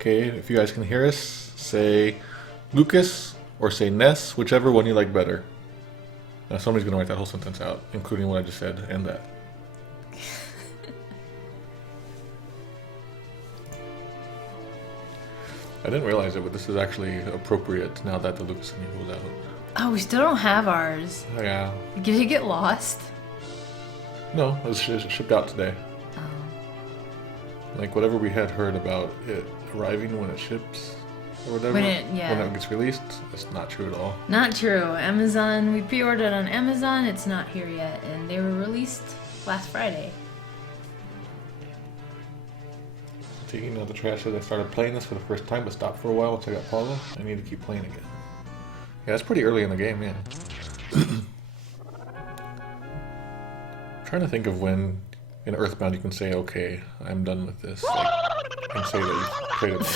Okay, if you guys can hear us, say Lucas or say Ness, whichever one you like better. Now somebody's gonna write that whole sentence out, including what I just said and that. I didn't realize it, but this is actually appropriate now that the Lucas and was out. Oh, we still don't have ours. Oh, yeah. Did it get lost? No, it was shipped out today. Oh. Like whatever we had heard about it arriving when it ships or whatever, when it gets released, that's not true at all. Not true. Amazon, we pre-ordered on Amazon. It's not here yet, and they were released last Friday. Taking out the trash as I started playing this for the first time, but stopped for a while once I got Paula. I need to keep playing again. Yeah, it's pretty early in the game, yeah. Trying to think of when in EarthBound you can say, okay, I'm done with this. Like, and say that you've played it all.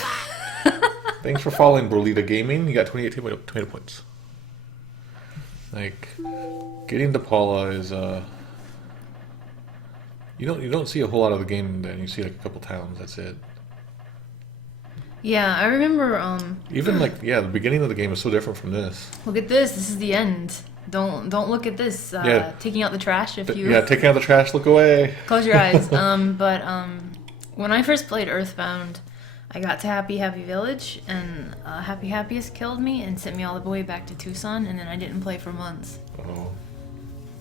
Thanks for following Brolita Gaming. You got 28 tomato points. Like, getting to Paula is, you don't see a whole lot of the game then. You see like a couple towns, that's it. Yeah, I remember, even like, yeah, the beginning of the game is so different from this. Look at this. This is the end. Don't look at this. Taking out the trash if you... Yeah, taking out the trash, look away. Close your eyes. When I first played EarthBound, I got to Happy Happy Village, and Happy Happiest killed me and sent me all the way back to Tucson, and then I didn't play for months. Oh.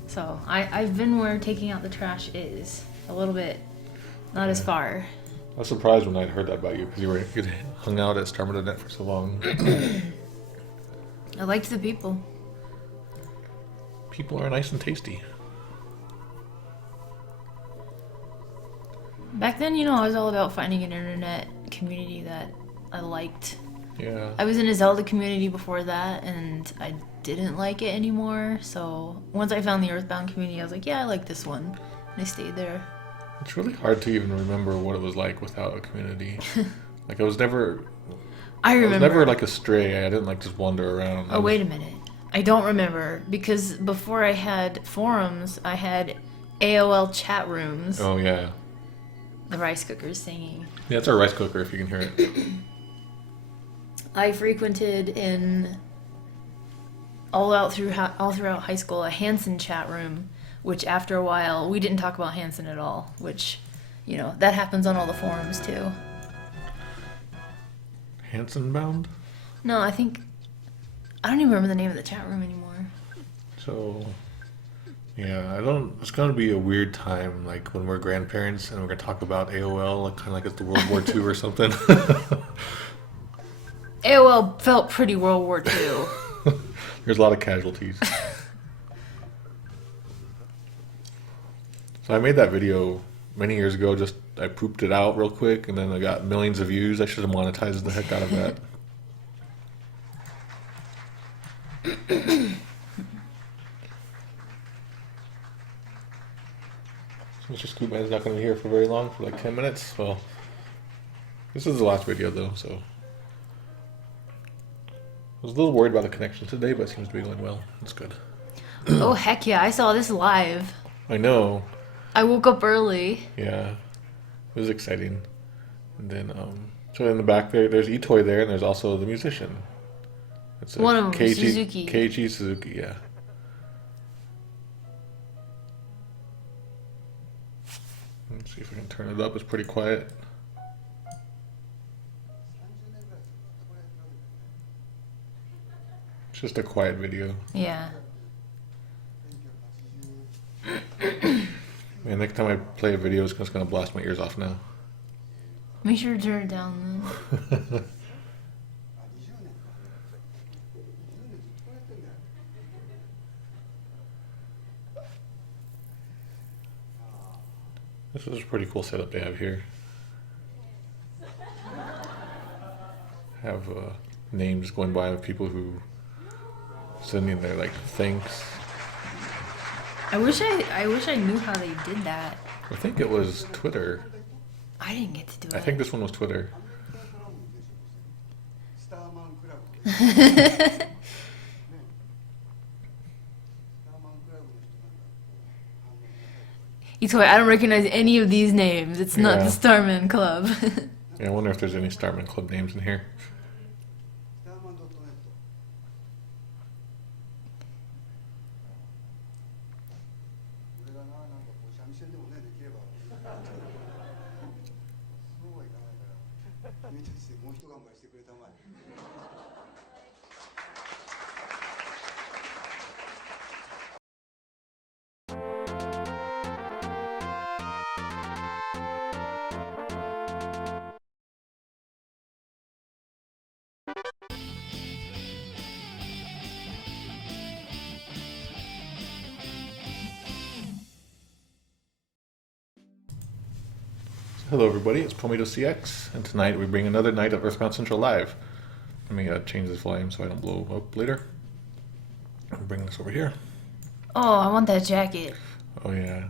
So I've been where taking out the trash is. A little bit, not as far. I was surprised when I heard that about you, because you hung out at Starmada for so long. I liked the people. People are nice and tasty. Back then, I was all about finding an internet community that I liked. Yeah. I was in a Zelda community before that, and I didn't like it anymore. So once I found the EarthBound community, I was like, yeah, I like this one. And I stayed there. It's really hard to even remember what it was like without a community. Like I was never like a stray. I didn't like just wander around. Oh, wait a minute. I don't remember, because before I had forums, I had AOL chat rooms. Oh yeah. The rice cooker's singing. Yeah, it's our rice cooker if you can hear it. I frequented in all throughout high school a Hanson chat room, which after a while we didn't talk about Hanson at all, which that happens on all the forums too. Hanson bound? No, I don't even remember the name of the chat room anymore. So yeah, it's gonna be a weird time, like when we're grandparents and we're gonna talk about AOL, like, kind of like it's the World War II or something. AOL felt pretty World War II. There's a lot of casualties. So I made that video many years ago, I pooped it out real quick, and then I got millions of views. I should have monetized the heck out of that. So Mr. Scoopman's not going to be here for very long, for like 10 minutes. Well, this is the last video though, so. I was a little worried about the connection today, but it seems to be going well. It's good. Oh, heck yeah. I saw this live. I know. I woke up early. Yeah. It was exciting. And then, so in the back there's Itoy there, and there's also the musician. It's one of them, Suzuki. Keiji Suzuki, yeah. Let's see if I can turn it up. It's pretty quiet. It's just a quiet video. Yeah. Man, next time I play a video, it's just going to blast my ears off now. Make sure to turn it down then. This is a pretty cool setup they have here. Have names going by of people who send in their like thanks. I wish I knew how they did that. I think it was Twitter. I didn't get to do it. I think this one was Twitter. Itoi, I don't recognize any of these names. It's not Yeah. the Starman Club. Yeah, I wonder if there's any Starman Club names in here. Hello everybody, it's Prometo CX, and tonight we bring another night of EarthBound Central live. Let me change this volume so I don't blow up later. I'll bring this over here. Oh, I want that jacket. Oh yeah.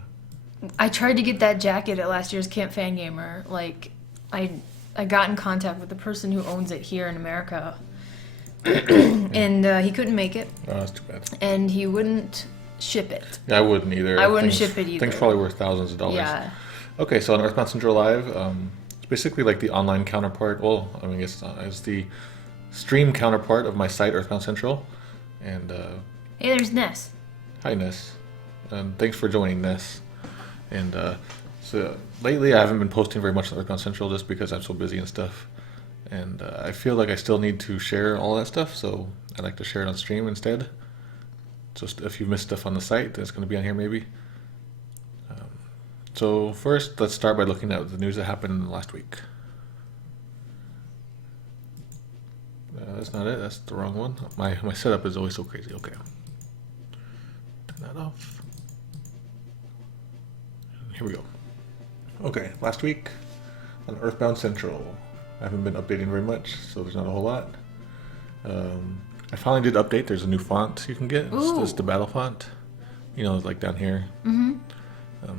I tried to get that jacket at last year's Camp Fangamer. Like, I got in contact with the person who owns it here in America, and he couldn't make it, Oh, that's too bad. and he wouldn't ship it. Yeah, I wouldn't either. I wouldn't ship it either. Things probably worth thousands of dollars. Yeah. Okay, so on EarthBound Central Live, it's basically like the online counterpart. Well, I mean, it's the stream counterpart of my site, EarthBound Central. And Hey, there's Ness. hi, Ness. And thanks for joining, Ness. And so lately, I haven't been posting very much on EarthBound Central just because I'm so busy and stuff. And I feel like I still need to share all that stuff, so I like to share it on stream instead. So if you missed stuff on the site, then it's going to be on here maybe. So first, let's start by looking at the news that happened last week. That's not it. That's the wrong one. My setup is always so crazy. Okay. Turn that off. Here we go. Okay, last week on EarthBound Central. I haven't been updating very much, so there's not a whole lot. I finally did update. There's a new font you can get. It's the battle font. You know, like down here. Mm-hmm.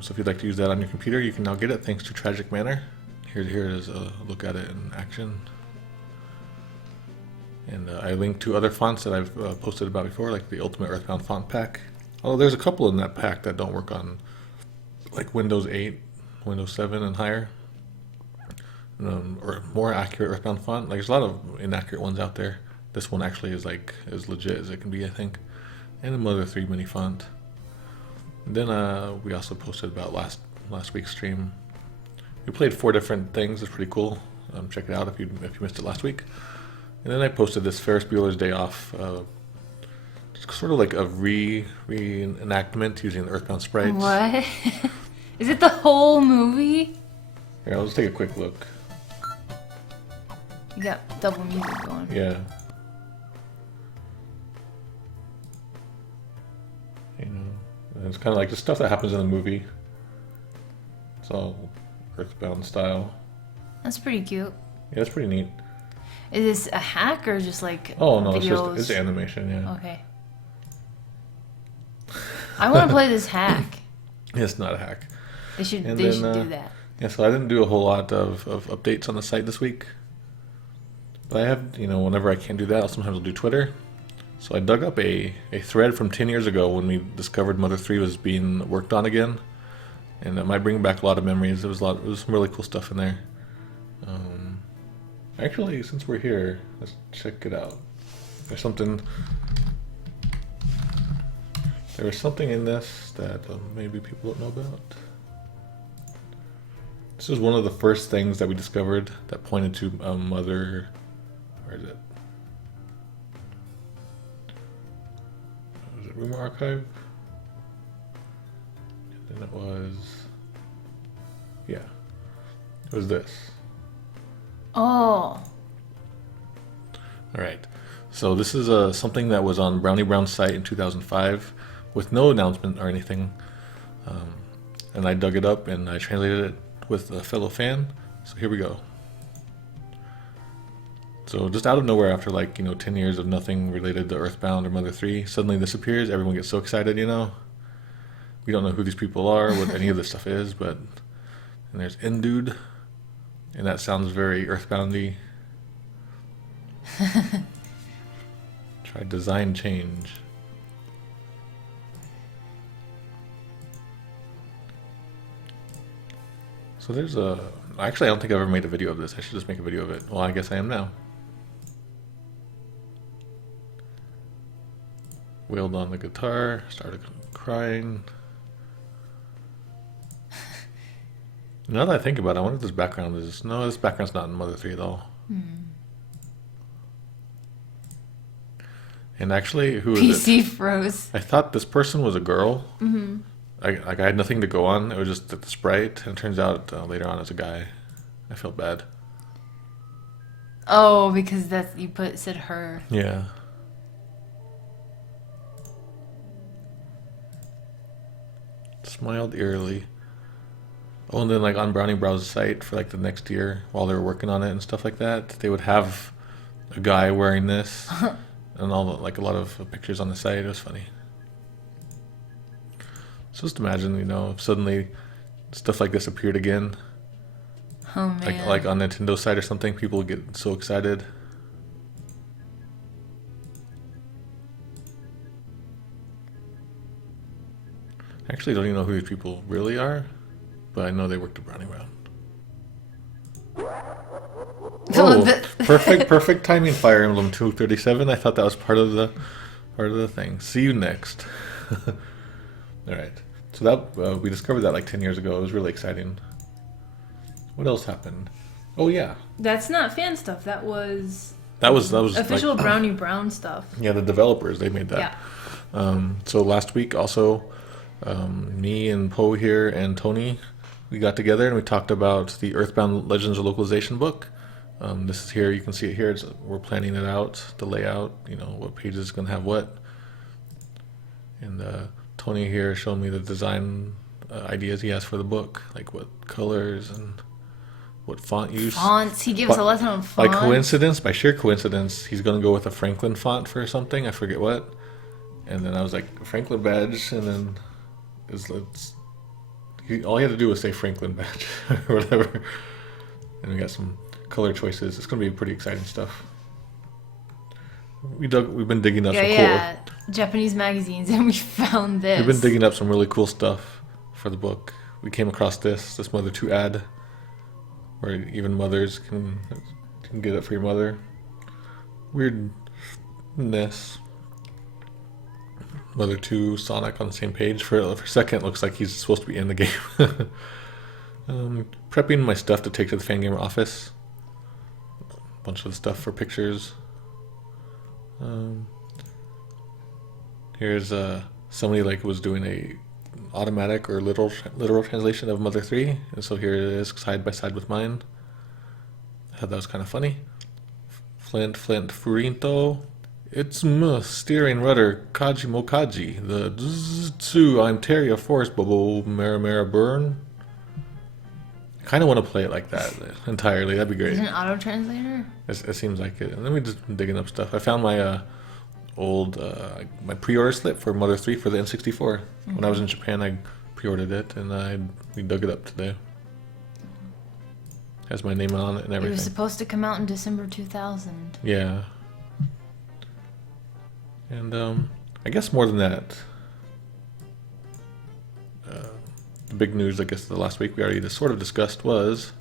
So if you'd like to use that on your computer, you can now get it thanks to Tragic Manor. Here is a look at it in action. And I linked to other fonts that I've posted about before, like the Ultimate EarthBound Font Pack. Although there's a couple in that pack that don't work on like Windows 8, Windows 7 and higher. Or more accurate EarthBound font. Like there's a lot of inaccurate ones out there. This one actually is like as legit as it can be, I think. And a Mother 3 mini font. And then we also posted about last week's stream. We played 4 different things. It's pretty cool. Check it out if you missed it last week. And then I posted this Ferris Bueller's Day Off, just sort of like a reenactment using the EarthBound sprites. What? Is it the whole movie? Here, I'll just take a quick look. You got double music going. Yeah. You know, it's kind of like the stuff that happens in the movie. It's all EarthBound style. That's pretty cute. Yeah, it's pretty neat. Is this a hack or just like Oh no, videos? it's animation. Yeah. Okay. I want to play this hack. It's not a hack. They should And do then, that. Yeah, so I didn't do a whole lot of updates on the site this week. But I have, whenever I can't do that, sometimes I'll do Twitter. So I dug up a thread from 10 years ago when we discovered Mother 3 was being worked on again. And it might bring back a lot of memories. There was some really cool stuff in there. Actually, since we're here, let's check it out. There was something in this that maybe people don't know about. This was one of the first things that we discovered that pointed to Mother. Where is it? Was it Rumor Archive? And then it was. Yeah. It was this. Oh. All right. So this is something that was on Brownie Brown's site in 2005 with no announcement or anything. And I dug it up and I translated it with a fellow fan. So here we go. So just out of nowhere, after 10 years of nothing related to EarthBound or Mother 3, suddenly this appears. Everyone gets so excited, We don't know who these people are, what any of this stuff is, and there's Indude, and that sounds very EarthBoundy. Try design change. So there's actually I don't think I've ever made a video of this. I should just make a video of it. Well, I guess I am now. Wailed on the guitar, started crying. Now that I think about it, I wonder if this background is... No, this background's not in Mother 3 at all. And actually, who is it? PC froze. I thought this person was a girl. I had nothing to go on. It was just the sprite. And it turns out later on it's a guy. I felt bad. Oh, because said her. Yeah. Smiled eerily. Oh, and then on Brownie Brow's site for the next year, while they were working on it and stuff like that, they would have a guy wearing this, and all a lot of pictures on the site. It was funny. So just imagine, if suddenly stuff like this appeared again. Oh man. Like on Nintendo's site or something, people would get so excited. I actually don't even know who these people really are, but I know they worked at Brownie Brown. Oh, perfect timing, Fire Emblem 237. I thought that was part of the thing. See you next. All right. So that we discovered that 10 years ago. It was really exciting. What else happened? Oh yeah. That's not fan stuff. That was official Brownie Brown stuff. Yeah, the developers, they made that. Yeah. So last week also, me and Poe here and Tony, we got together and we talked about the EarthBound Legends of Localization book. This is here. You can see it here. We're planning it out, the layout. What pages is going to have what. And Tony here showed me the design ideas he has for the book, like what colors and what font use. Fonts. He gave us a lesson on fonts. By sheer coincidence, he's going to go with a Franklin font for something. I forget what. And then I was like, Franklin badge, and then all he had to do was say Franklin badge or whatever. And we got some color choices. It's going to be pretty exciting stuff. We've been digging up some cool Japanese magazines, and we found this. We've been digging up some really cool stuff for the book. We came across this Mother 2 ad, where even mothers can get it for your mother. Weirdness. Mother 2, Sonic on the same page. For a second, it looks like he's supposed to be in the game. Prepping my stuff to take to the Fangamer office. A bunch of stuff for pictures. Here's somebody was doing a automatic or literal translation of Mother 3, and so here it is side by side with mine. I thought that was kind of funny. Flint Furinto. It's steering rudder Kaji Mokaji. The Tsu I'm Terria Forest Bubble Mara Burn. I kind of want to play it like that entirely. That'd be great. Is it an auto translator? It seems like it. And then we just been digging up stuff. I found my old my pre-order slip for Mother 3 for the N64. Mm-hmm. When I was in Japan, I pre-ordered it, and we dug it up today. Has my name on it and everything. It was supposed to come out in December 2000. Yeah. And I guess more than that, the big news, I guess, the last week we already just sort of discussed was,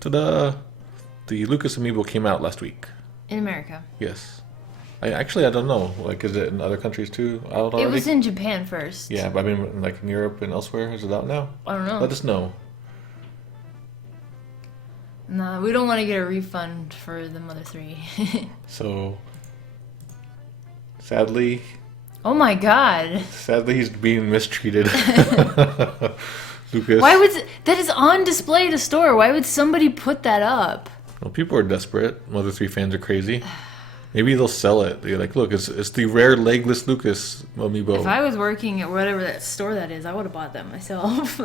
ta-da! The Lucas Amiibo came out last week. In America. Yes. I don't know. Is it in other countries too? Out already? It was in Japan first. Yeah, but I mean, in Europe and elsewhere, is it out now? I don't know. Let us know. No, we don't want to get a refund for the Mother 3. So, sadly... Oh my god. Sadly, he's being mistreated. Lucas. Why would that is on display at a store? Why would somebody put that up? Well, people are desperate. Mother 3 fans are crazy. Maybe they'll sell it. They're like, look, it's the rare legless Lucas amiibo. If I was working at whatever that store that is, I would have bought that myself.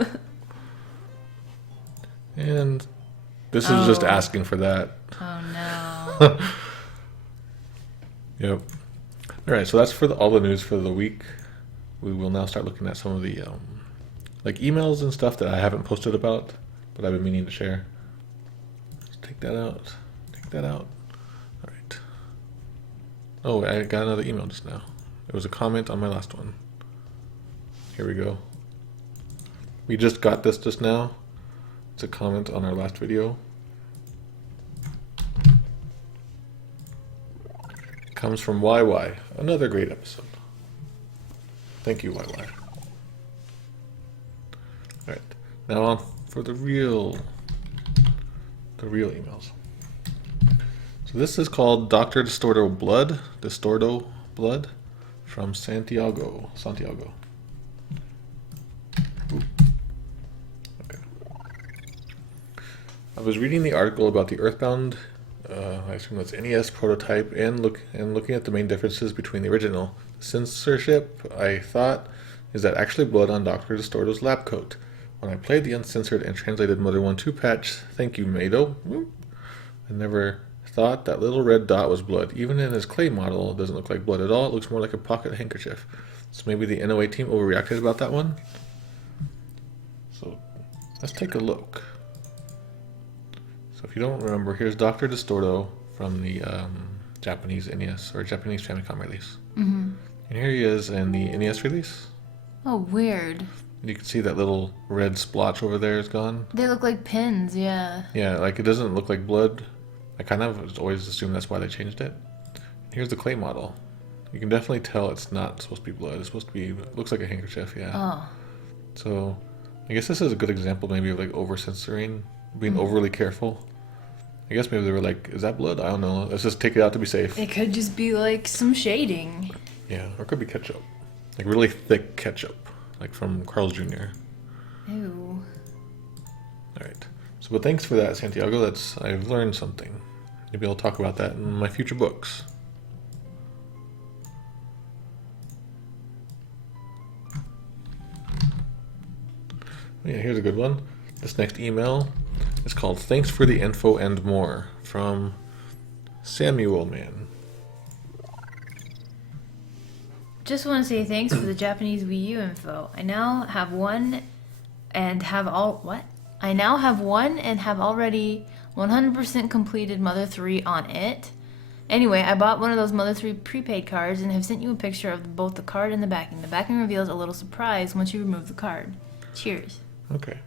And this is just asking for that. Oh no. Yep. All right, so that's for all the news for the week. We will now start looking at some of the like emails and stuff that I haven't posted about, but I've been meaning to share. Let's take that out. Take that out. All right. Oh, I got another email just now. It was a comment on my last one. Here we go. We just got this just now. It's a comment on our last video. It comes from YY. Another great episode. Thank you, YY. Alright. Now on for the real emails. So this is called Dr. Distorto Blood from Santiago. Ooh. Okay. I was reading the article about the EarthBound, I assume that's NES prototype, and looking at the main differences between the original. Censorship, I thought, is that actually blood on Dr. Distorto's lab coat. When I played the uncensored and translated Mother 1-2 patch, thank you, Mado, I never thought that little red dot was blood. Even in his clay model, it doesn't look like blood at all. It looks more like a pocket handkerchief. So maybe the NOA team overreacted about that one? So let's take a look. So if you don't remember, here's Dr. Distorto from the Japanese NES or Japanese Famicom release. Mm-hmm. And here he is in the NES release. Oh, weird. You can see that little red splotch over there is gone. They look like pins, yeah. Yeah, like it doesn't look like blood. I kind of always assumed that's why they changed it. Here's the clay model. You can definitely tell it's not supposed to be blood. It's supposed to be, it looks like a handkerchief, yeah. Oh. So I guess this is a good example maybe of like over-censoring, being overly careful. I guess maybe they were like, is that blood? I don't know. Let's just take it out to be safe. It could just be like some shading. Yeah, or it could be ketchup. Like really thick ketchup. Like from Carl's Jr. Ew. Alright. So, but thanks for that, Santiago. I've learned something. Maybe I'll talk about that in my future books. Yeah, here's a good one. This next email is called Thanks for the Info and More from Samuel Man. Just want to say thanks for the Japanese Wii U info. I now have one and have already 100% completed Mother 3 on it. Anyway, I bought one of those Mother 3 prepaid cards and have sent you a picture of both the card and the backing. The backing reveals a little surprise once you remove the card. Cheers. Okay.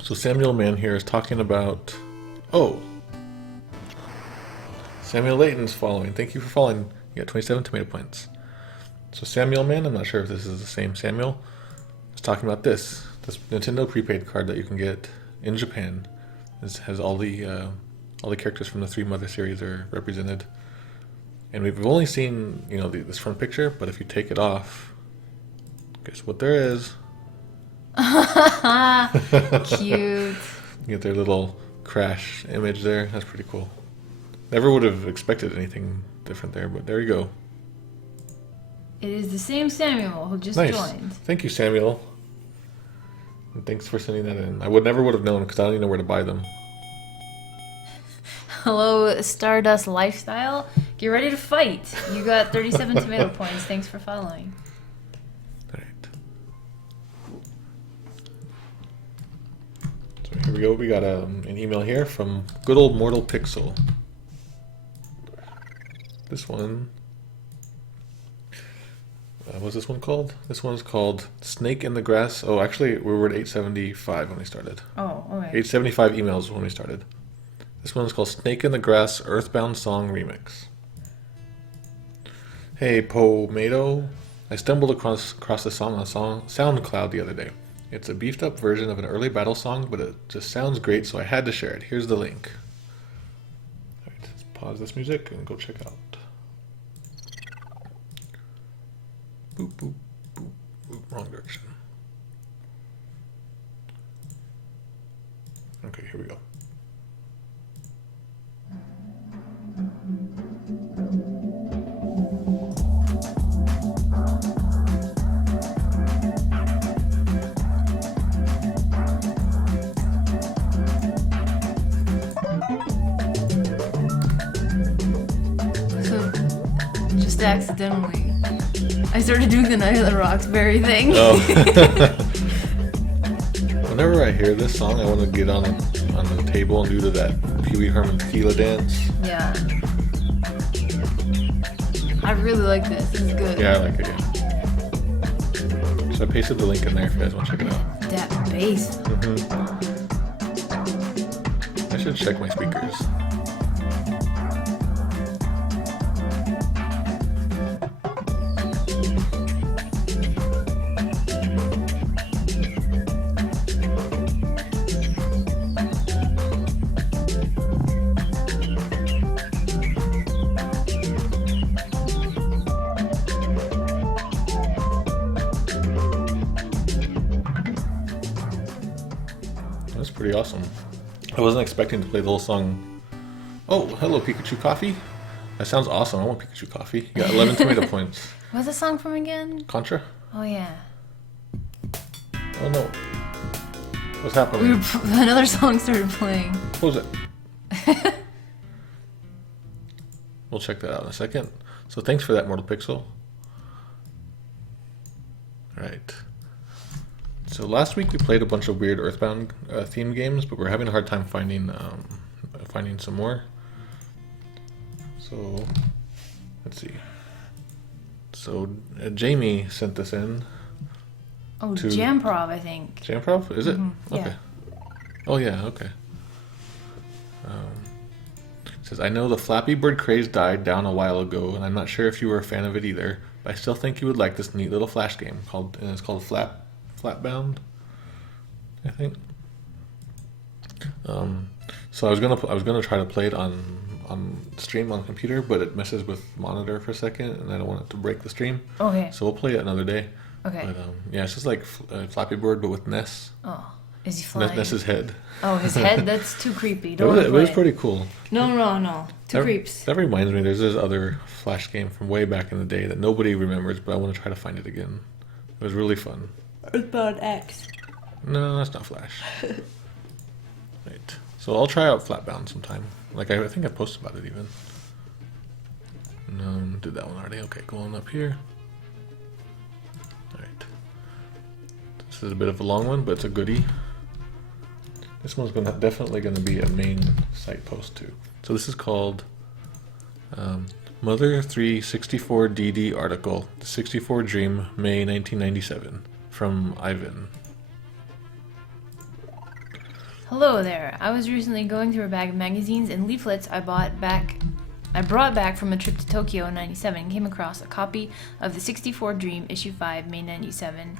So Samuel Man here is talking about... Oh! Samuel Layton's following. Thank you for following. You got 27 tomato points. So Samuel Man, I'm not sure if this is the same Samuel, is talking about this Nintendo prepaid card that you can get in Japan. This has all the characters from the 3 Mother series are represented. And we've only seen, this front picture, but if you take it off, guess what there is? Cute. You get their little crash image there. That's pretty cool. Never would have expected anything different there, but there you go. It is the same Samuel who just joined. Thank you, Samuel. And thanks for sending that in. I never would have known because I don't even know where to buy them. Hello, Stardust Lifestyle. Get ready to fight. You got 37 tomato points. Thanks for following. Alright. So here we go. We got an email here from good old Mortal Pixel. This one... what's this one called? This one's called Snake in the Grass. Oh, actually, we were at 875 when we started. Oh, okay. 875 emails when we started. This one's called Snake in the Grass EarthBound Song Remix. Hey, Pomado. I stumbled across the song on SoundCloud the other day. It's a beefed up version of an early battle song, but it just sounds great, so I had to share it. Here's the link. Alright, let's pause this music and go check out. Boop, boop, boop, boop. Wrong direction. Okay, here we go. So, just accidentally, I started doing the Night of the Roxbury thing. Oh. Whenever I hear this song, I want to get on the table and do to that Pee Wee Herman tequila dance. Yeah. I really like this. This is good. Yeah, I like it. Yeah. So I pasted the link in there if you guys want to check it out. That bass. I should check my speakers. That's pretty awesome. I wasn't expecting to play the whole song. Oh, hello Pikachu Coffee. That sounds awesome. I want Pikachu Coffee. You got 11 tomato points. What's the song from again? Contra? Oh yeah. Oh no. What's happening? Another song started playing. What was it? We'll check that out in a second. So thanks for that, Mortal Pixel. Alright. So last week we played a bunch of weird Earthbound themed games, but we're having a hard time finding some more. So let's see. So Jamie sent this in. Oh, Jamprov, I think. Jamprov? Is it? Mm-hmm. Okay. Yeah. Oh yeah, okay. It says, I know the Flappy Bird craze died down a while ago, and I'm not sure if you were a fan of it either, but I still think you would like this neat little Flash game it's called Flatbound, I think. So I was gonna try to play it on stream on the computer, but it messes with monitor for a second, and I don't want it to break the stream. Okay. So we'll play it another day. Okay. But yeah, it's just like Flappy Bird, but with Ness. Oh, is he flying? Ness's head. Oh, his head? That's too creepy. It was pretty cool. No. Two creeps. That reminds me, there's this other Flash game from way back in the day that nobody remembers, but I want to try to find it again. It was really fun. EarthBound X. No, that's not Flash. Right. So I'll try out Flatbound sometime. Like, I think I posted about it even. No, did that one already. Okay, going up here. Alright. This is a bit of a long one, but it's a goodie. This one's definitely going to be a main site post too. So this is called Mother 3 64DD article, The 64 Dream, May 1997, from Ivan. Hello there. I was recently going through a bag of magazines and leaflets I brought back from a trip to Tokyo in 97 and came across a copy of the 64 Dream, issue 5, May 97.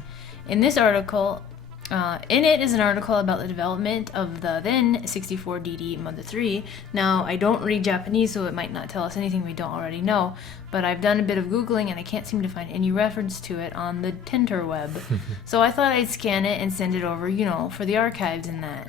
In it is an article about the development of the then 64DD Mother 3. Now, I don't read Japanese, so it might not tell us anything we don't already know, but I've done a bit of Googling and I can't seem to find any reference to it on the Tinterweb. So I thought I'd scan it and send it over, for the archives and that.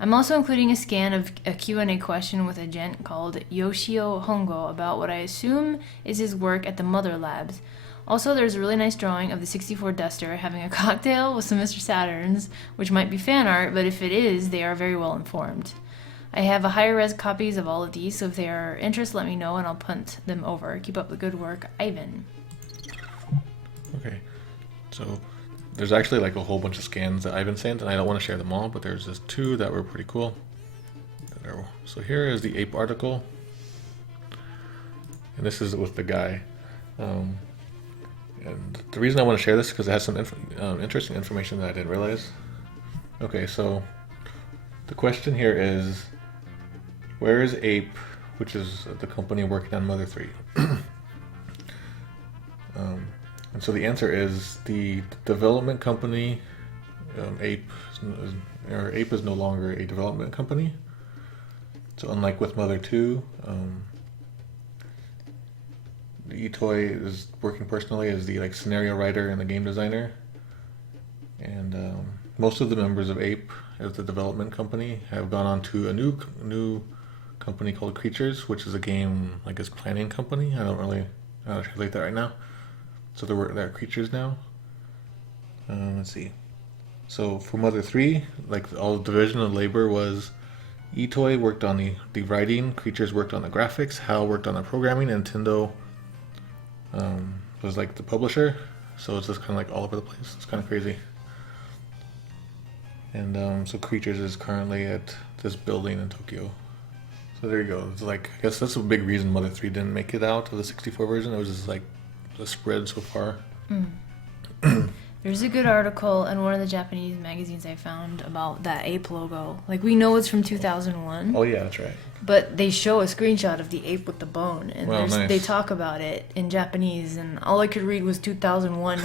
I'm also including a scan of a Q&A question with a gent called Yoshio Hongo about what I assume is his work at the Mother Labs. Also, there's a really nice drawing of the 64 Duster having a cocktail with some Mr. Saturns, which might be fan art, but if it is, they are very well informed. I have a higher res copies of all of these, so if they are of interest, let me know and I'll punt them over. Keep up the good work, Ivan. Okay, so there's actually like a whole bunch of scans that Ivan sent, and I don't want to share them all, but there's just two that were pretty cool. So here is the ape article, and this is with the guy. And the reason I want to share this is because it has some interesting information that I didn't realize. Okay, so the question here is, where is Ape, which is the company working on Mother 3? And so the answer is the development company, Ape is no longer a development company. So unlike with Mother 2, Itoi is working personally as the scenario writer and the game designer, and most of the members of Ape, as the development company, have gone on to a new company called Creatures, which is a game, I guess, planning company. I don't really know how to translate that right now. So they're Creatures now. Let's see. So for Mother 3, like all division of labor was Etoy worked on the writing, Creatures worked on the graphics, Hal worked on the programming, and Nintendo was like the publisher. So it's just kind of like all over the place. It's kind of crazy. And so Creatures is currently at this building in Tokyo. So there you go. It's like, I guess that's a big reason Mother 3 didn't make it out of the 64 version. It was just like the spread so far. There's a good article in one of the Japanese magazines I found about that ape logo. Like, we know it's from 2001. Oh yeah, that's right. But they show a screenshot of the ape with the bone, and Nice. they talk about it in Japanese, and all I could read was 2001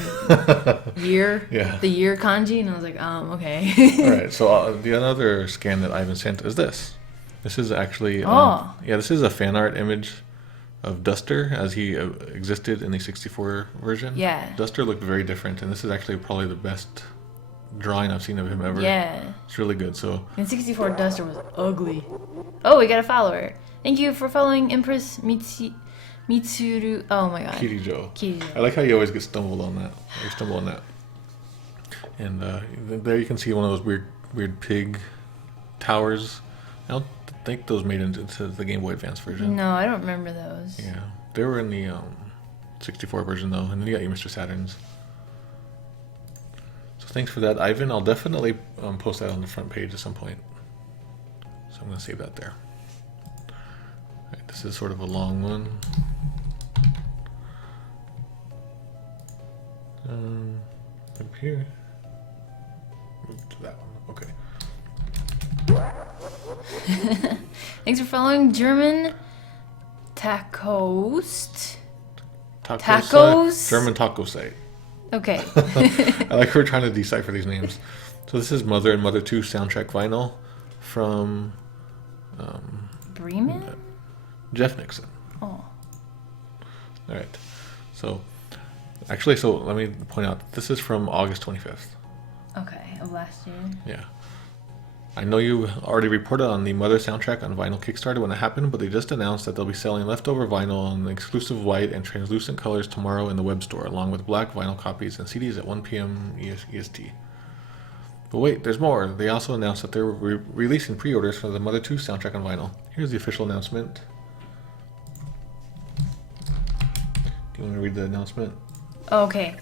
year, the year kanji, and I was like, okay. All right, so the another scan that Ivan sent is this. This is actually, this is a fan art image of Duster as he existed in the 64 version. Yeah. Duster looked very different, and this is actually probably the best drawing I've seen of him ever. Yeah. It's really good. So. In 64, Duster was ugly. Oh, we got a follower. Thank you for following Empress Mitsuru. Oh my god. Kirijo. I like how you always get stumbled on that. You stumble on that. And there you can see one of those weird pig towers. I don't think those made it into the Game Boy Advance version. No, I don't remember those. Yeah, they were in the 64 version though, and then you got your Mr. Saturns. So thanks for that, Ivan. I'll definitely post that on the front page at some point. So I'm going to save that there. All right, this is sort of a long one. Up here. Move to that one. Okay. Thanks for following German Tacos. German taco site. Okay. I like we're trying to decipher these names. So this is Mother and Mother 2 soundtrack vinyl from Bremen? Jeff Nixon. Oh. All right. So actually, let me point out, this is from August 25th. Okay, of last year. Yeah. I know you already reported on the Mother soundtrack on vinyl Kickstarter when it happened, but they just announced that they'll be selling leftover vinyl in exclusive white and translucent colors tomorrow in the web store, along with black vinyl copies and CDs at 1 p.m. EST. But wait, there's more. They also announced that they're releasing pre-orders for the Mother 2 soundtrack on vinyl. Here's the official announcement. Do you want to read the announcement? Okay.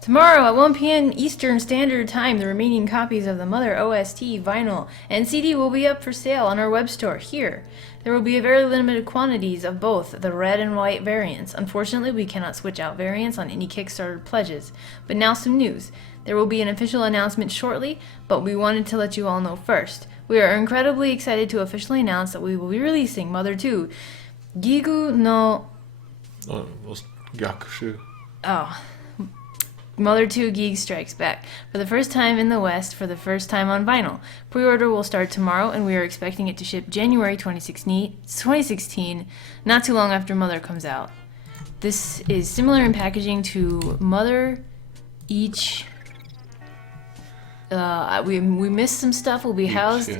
Tomorrow at 1 p.m. Eastern Standard Time, the remaining copies of the Mother OST, vinyl, and CD will be up for sale on our web store here. There will be very limited quantities of both the red and white variants. Unfortunately, we cannot switch out variants on any Kickstarter pledges. But now some news. There will be an official announcement shortly, but we wanted to let you all know first. We are incredibly excited to officially announce that we will be releasing Mother 2, Gigu no... Yakushu. Mother 2 Geek Strikes Back for the first time in the West for the first time on vinyl. Pre-order will start tomorrow, and we are expecting it to ship January 2016, not too long after Mother comes out. This is similar in packaging to Mother. Each we missed some stuff. Will be housed.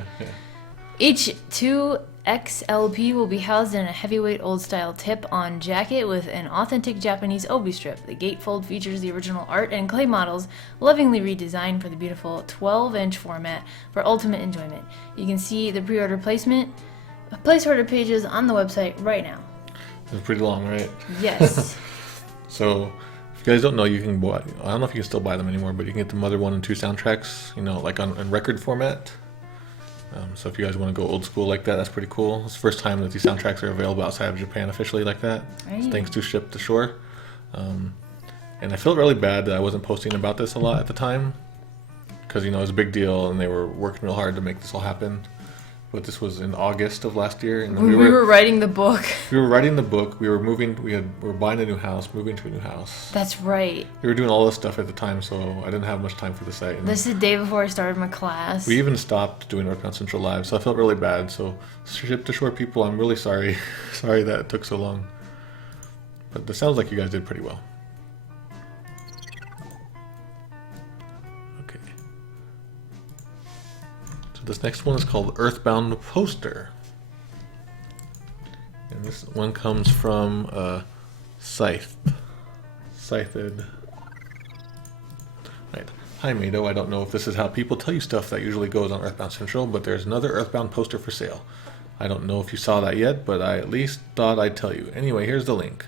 Each 2XLP will be housed in a heavyweight old-style tip-on jacket with an authentic Japanese obi strip. The gatefold features the original art and clay models, lovingly redesigned for the beautiful 12-inch format for ultimate enjoyment. You can see the pre-order place order pages on the website right now. It's pretty long, right? Yes. So, if you guys don't know, you can buy. I don't know if you can still buy them anymore, but you can get the Mother 1 and 2 soundtracks, like in record format. So if you guys want to go old school like that, that's pretty cool. It's the first time that these soundtracks are available outside of Japan officially like that. Right. Thanks to Ship to Shore. And I felt really bad that I wasn't posting about this a lot at the time. Because, it was a big deal and they were working real hard to make this all happen. But this was in August of last year. And we were writing the book. We were writing the book. We were moving. We were buying a new house, moving to a new house. That's right. We were doing all this stuff at the time, so I didn't have much time for the site. And this is the day before I started my class. we even stopped doing EarthBound Central Live, so I felt really bad. So, Ship to Shore people, I'm really sorry. Sorry that it took so long. But it sounds like you guys did pretty well. Okay. this next one is called EarthBound Poster. And this one comes from Scythed. Right. Hi, Mado. I don't know if this is how people tell you stuff that usually goes on EarthBound Central, but there's another EarthBound poster for sale. I don't know if you saw that yet, but I at least thought I'd tell you. Anyway, here's the link.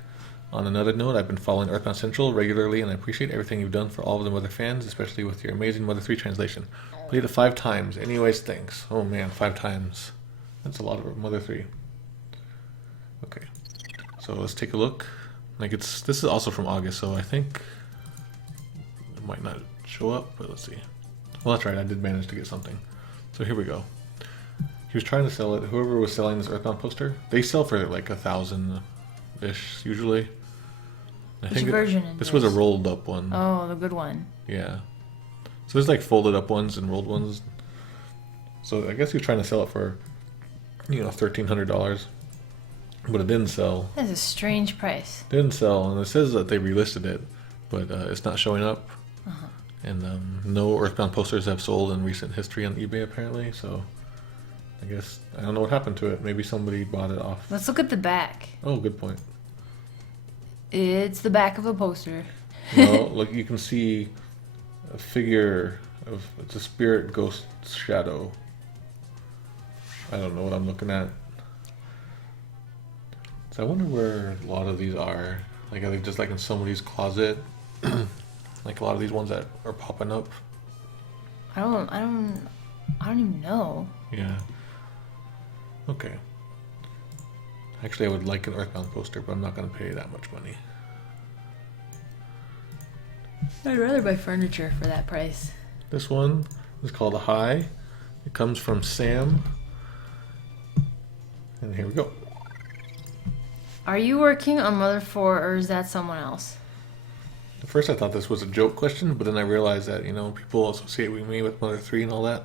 On another note, I've been following EarthBound Central regularly, and I appreciate everything you've done for all of the Mother fans, especially with your amazing Mother 3 translation. Played it 5 times. Anyways, thanks. Oh man, 5 times. That's a lot of Mother 3. Okay, so let's take a look. This is also from August, so I think it might not show up, but let's see. Well, that's right, I did manage to get something. So here we go. He was trying to sell it. Whoever was selling this EarthBound poster, they sell for like 1,000-ish usually. Which version is this was a rolled up one. Oh, the good one. Yeah. So there's like folded up ones and rolled ones. So I guess he was trying to sell it for, $1,300. But it didn't sell. That's a strange price. Didn't sell, and it says that they relisted it, but it's not showing up. Uh-huh. And no EarthBound posters have sold in recent history on eBay apparently, so I guess I don't know what happened to it. Maybe somebody bought it off. Let's look at the back. Oh, good point. It's the back of a poster. Well, look, you can see a figure of it's a spirit ghost shadow. I don't know what I'm looking at. So I wonder where a lot of these are. Like, are they just like in somebody's closet? Like a lot of these ones that are popping up. I don't even know. Yeah. Okay. Actually, I would like an EarthBound poster, but I'm not going to pay that much money. I'd rather buy furniture for that price. This one is called a High. It comes from Sam. And here we go. Are you working on Mother 4 or is that someone else? At first I thought this was a joke question, but then I realized that, people associate me with Mother 3 and all that.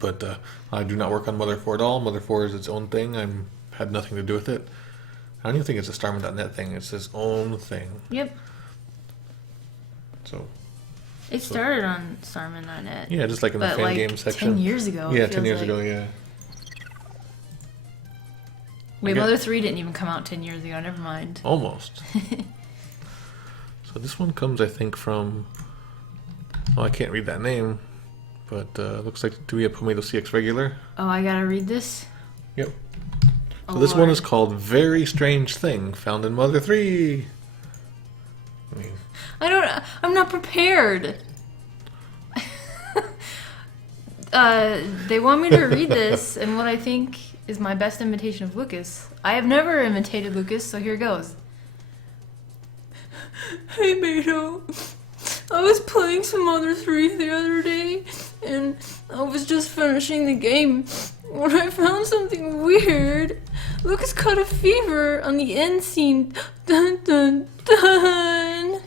But I do not work on Mother 4 at all. Mother 4 is its own thing. Had nothing to do with it. I don't even think it's a Starman.net thing. It's its own thing. Yep. So. It started on Starman.net. Yeah, just like in the fan game section. 10 years ago. Yeah, 10 years ago, yeah. Wait, Mother 3 didn't even come out 10 years ago. Never mind. Almost. So this one comes, I think, from... Oh, I can't read that name. But looks like to be a Pomado CX regular. Oh, I gotta read this? Yep. Oh, so this Lord. one is called Very Strange Thing, found in Mother 3. I'm not prepared. They want me to read this, and what I think is my best imitation of Lucas. I have never imitated Lucas, so here goes. Hey, Mado. I was playing some Mother 3 the other day, and I was just finishing the game when I found something weird. Lucas caught a fever on the end scene. Dun dun dun.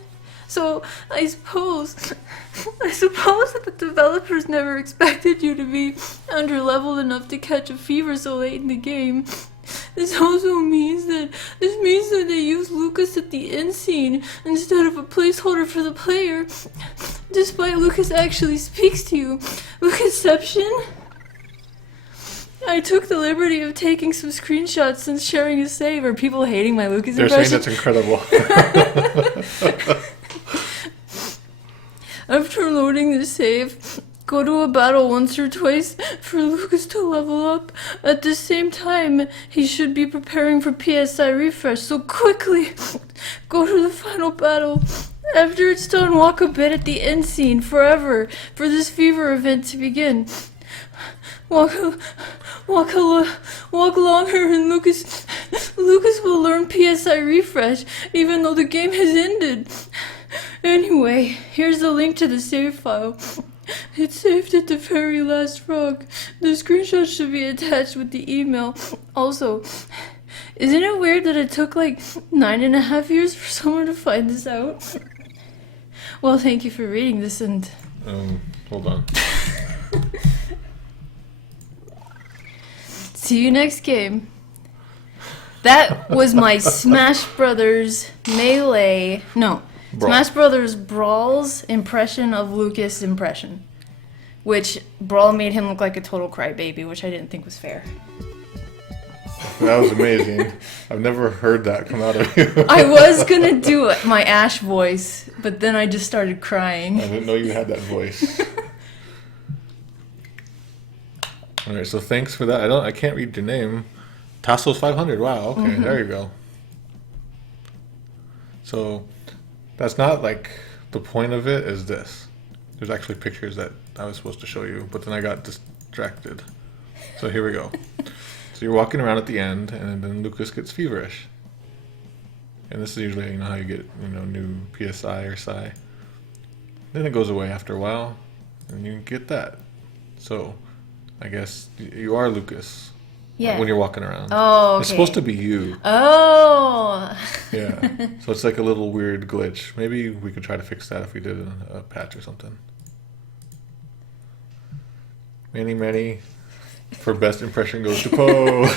So I suppose that the developers never expected you to be underleveled enough to catch a fever so late in the game. This also means that they use Lucas at the end scene instead of a placeholder for the player, despite Lucas actually speaks to you. Lucasception? I took the liberty of taking some screenshots since sharing a save. Are people hating my Lucas They're impression? saying that's incredible. After loading the save, go to a battle once or twice for Lucas to level up. At the same time, he should be preparing for PSI refresh, so quickly go to the final battle. After it's done, walk a bit at the end scene forever for this fever event to begin. Walk longer and Lucas will learn PSI refresh even though the game has ended. Anyway, here's the link to the save file. It's saved at the very last frog. The screenshot should be attached with the email. Also, isn't it weird that it took like 9.5 years for someone to find this out? Well, thank you for reading this and... Hold on. See you next game. That was my Smash Brothers Melee... No. Brawl. Smash Brothers Brawl's impression of Lucas' impression. which Brawl made him look like a total crybaby, which I didn't think was fair. That was amazing. I've never heard that come out of you. I was gonna do my Ash voice, but then I just started crying. I didn't know you had that voice. All right, so thanks for that. I can't read your name. Tassos 500. Wow. Okay, there you go. So that's not like the point of it. Is this? There's actually pictures that I was supposed to show you, but then I got distracted. So here we go. So you're walking around at the end, and then Lucas gets feverish. And this is usually, how you get, new PSI or psi. Then it goes away after a while, and you get that. So, I guess you are Lucas. Yeah. When you're walking around. Oh, okay. It's supposed to be you. Oh. Yeah. So it's like a little weird glitch. Maybe we could try to fix that if we did a patch or something. Manny. For best impression goes to Poe.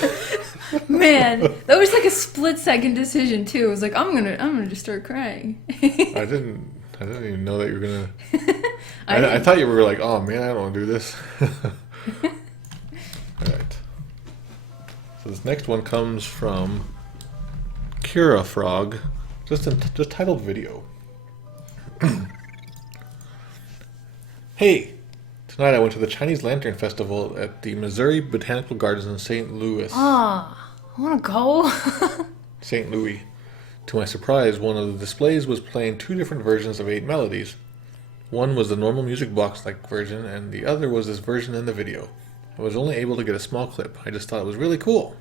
Man, that was like a split-second decision too. It was like I'm gonna just start crying. I didn't even know that you were gonna. I thought you were like, oh man, I don't want to do this. All right. So this next one comes from Kira Frog, just titled video. Hey. Tonight I went to the Chinese Lantern Festival at the Missouri Botanical Gardens in St. Louis. Ah, I want to go. St. Louis. To my surprise, one of the displays was playing two different versions of 8 melodies. One was the normal music box-like version, and the other was this version in the video. I was only able to get a small clip. I just thought it was really cool.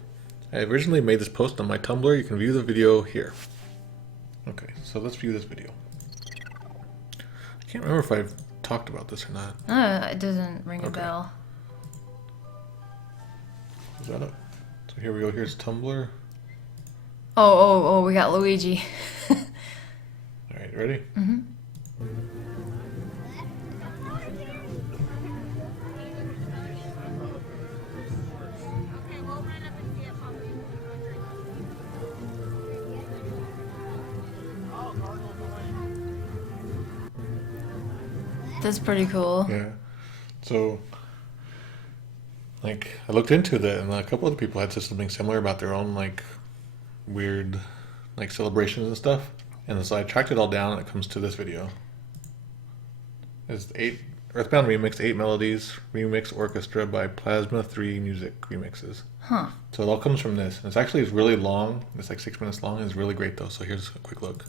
I originally made this post on my Tumblr. You can view the video here. Okay, so let's view this video. I can't remember if I've talked about this or not. It doesn't ring a bell. Is that it? So here we go. Here's Tumblr. Oh, we got Luigi. All right, ready? Mm-hmm. That's pretty cool. Yeah. So, I looked into that, and a couple other people had said something similar about their own, weird, celebrations and stuff. And so I tracked it all down, and it comes to this video. It's EarthBound Remix, 8 Melodies, Remix Orchestra by Plasma 3 Music Remixes. Huh. So it all comes from this. And it's really long. It's 6 minutes long. It's really great, though. So here's a quick look.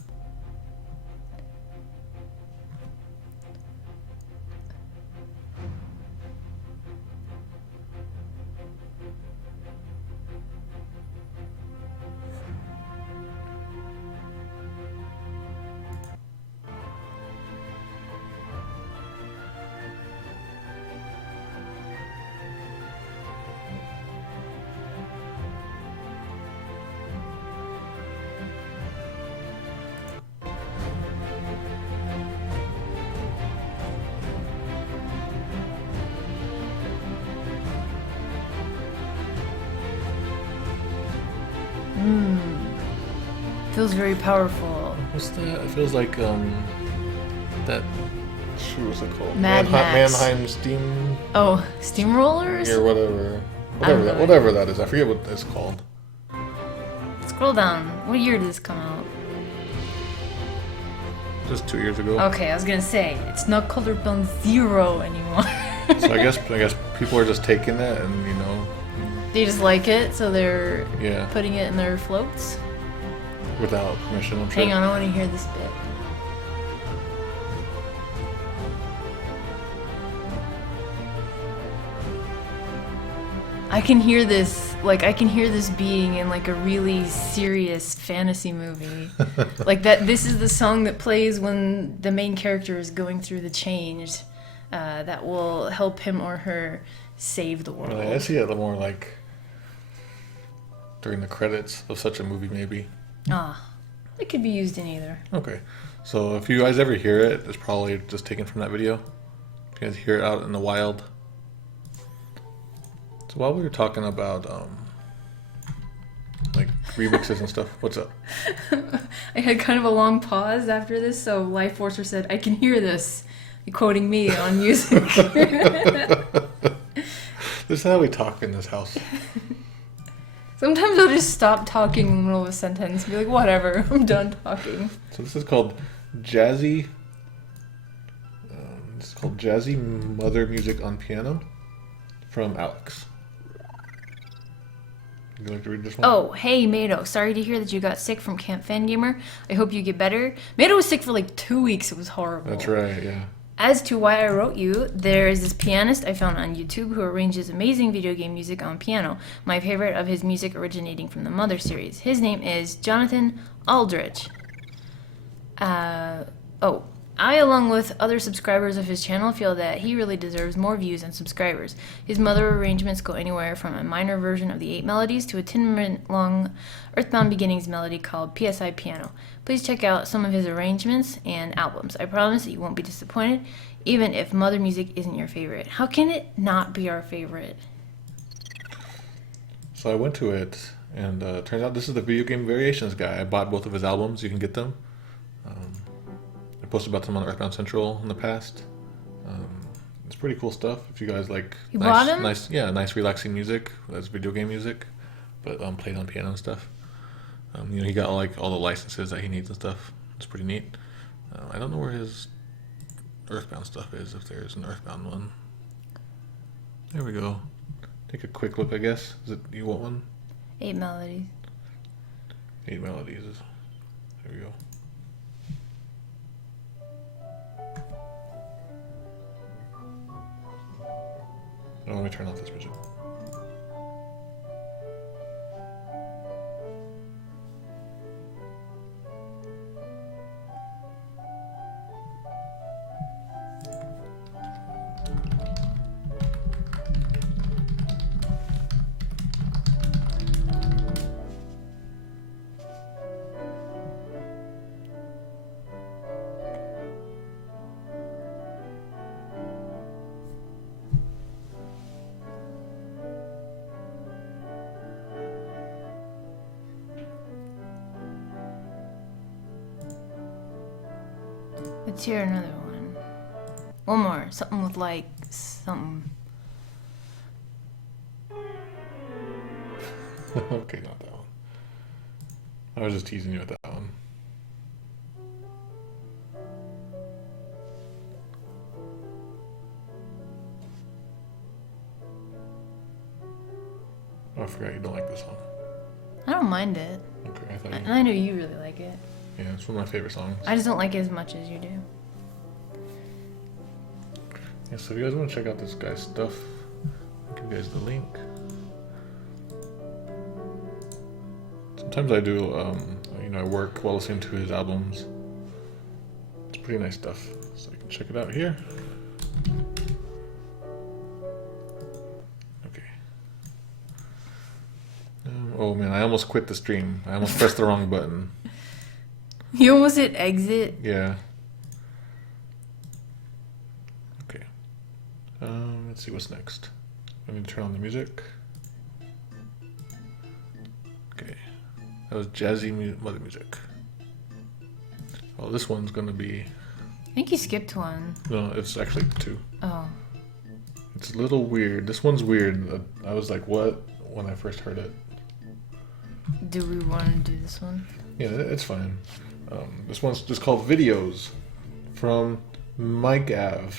Feels very powerful. What's that? It feels like that. What's it called? Mad Max. Mannheim Steam. Oh, Steamrollers? Or whatever that is. I forget what it's called. Scroll down. What year did this come out? Just 2 years ago. Okay, I was gonna say it's not called EarthBound Zero anymore. So I guess people are just taking it and they just like it, so they're yeah, putting it in their floats. without permission, I'm sure. Hang on, I want to hear this bit. I can hear this, I can hear this being in a really serious fantasy movie. This is the song that plays when the main character is going through the change that will help him or her save the world. I see it more during the credits of such a movie, maybe. It could be used in either. Okay, so if you guys ever hear it, it's probably just taken from that video. If you guys hear it out in the wild. So while we were talking about remixes and stuff, what's up? I had kind of a long pause after this, so Life Forcer said, I can hear this. You're quoting me on music. This is how we talk in this house. Sometimes I'll just stop talking in the middle of a sentence and be like, whatever, I'm done talking. So this is called Jazzy. This is called Jazzy Mother Music on Piano from Alex. Would you like to read this one? Oh, hey, Mado. Sorry to hear that you got sick from Camp Fangamer. I hope you get better. Mado was sick for like 2 weeks. It was horrible. That's right, yeah. As to why I wrote you, there is this pianist I found on YouTube who arranges amazing video game music on piano. My favorite of his music originating from the Mother series. His name is Jonathan Aldrich. I, along with other subscribers of his channel, feel that he really deserves more views and subscribers. His Mother arrangements go anywhere from a minor version of the 8 melodies to a 10-minute long Earthbound Beginnings melody called PSI Piano. Please check out some of his arrangements and albums. I promise that you won't be disappointed, even if Mother music isn't your favorite. How can it not be our favorite? So I went to it, and turns out this is the Video Game Variations guy. I bought both of his albums. You can get them. I posted about them on EarthBound Central in the past. It's pretty cool stuff. If you guys like You bought them? nice, relaxing music that's video game music, but played on piano and stuff. He got like all the licenses that he needs and stuff. It's pretty neat. I don't know where his EarthBound stuff is. If there's an EarthBound one, there we go. Take a quick look. I guess you want one? 8 melodies. 8 melodies. There we go. Oh, let me turn off this music. Let's hear another one. One more. Something with like something. Okay, not that one. I was just teasing you with that one. Oh, I forgot you don't like this one. I don't mind it. Okay, I thought And I know you really like it. yeah, it's one of my favorite songs. I just don't like it as much as you do. Yeah, so if you guys want to check out this guy's stuff, I'll give you guys the link. Sometimes I do, I work while listening to his albums. It's pretty nice stuff. So you can check it out here. Okay. Oh man, I almost quit the stream. I almost pressed the wrong button. You almost hit exit. Yeah. Okay. Let's see what's next. I need to turn on the music. Okay. That was jazzy mother music. Oh, this one's gonna be. I think you skipped one. No, it's actually 2. Oh. It's a little weird. This one's weird. I was like, what? When I first heard it. Do we want to do this one? Yeah, it's fine. This one's just called Videos from McAve.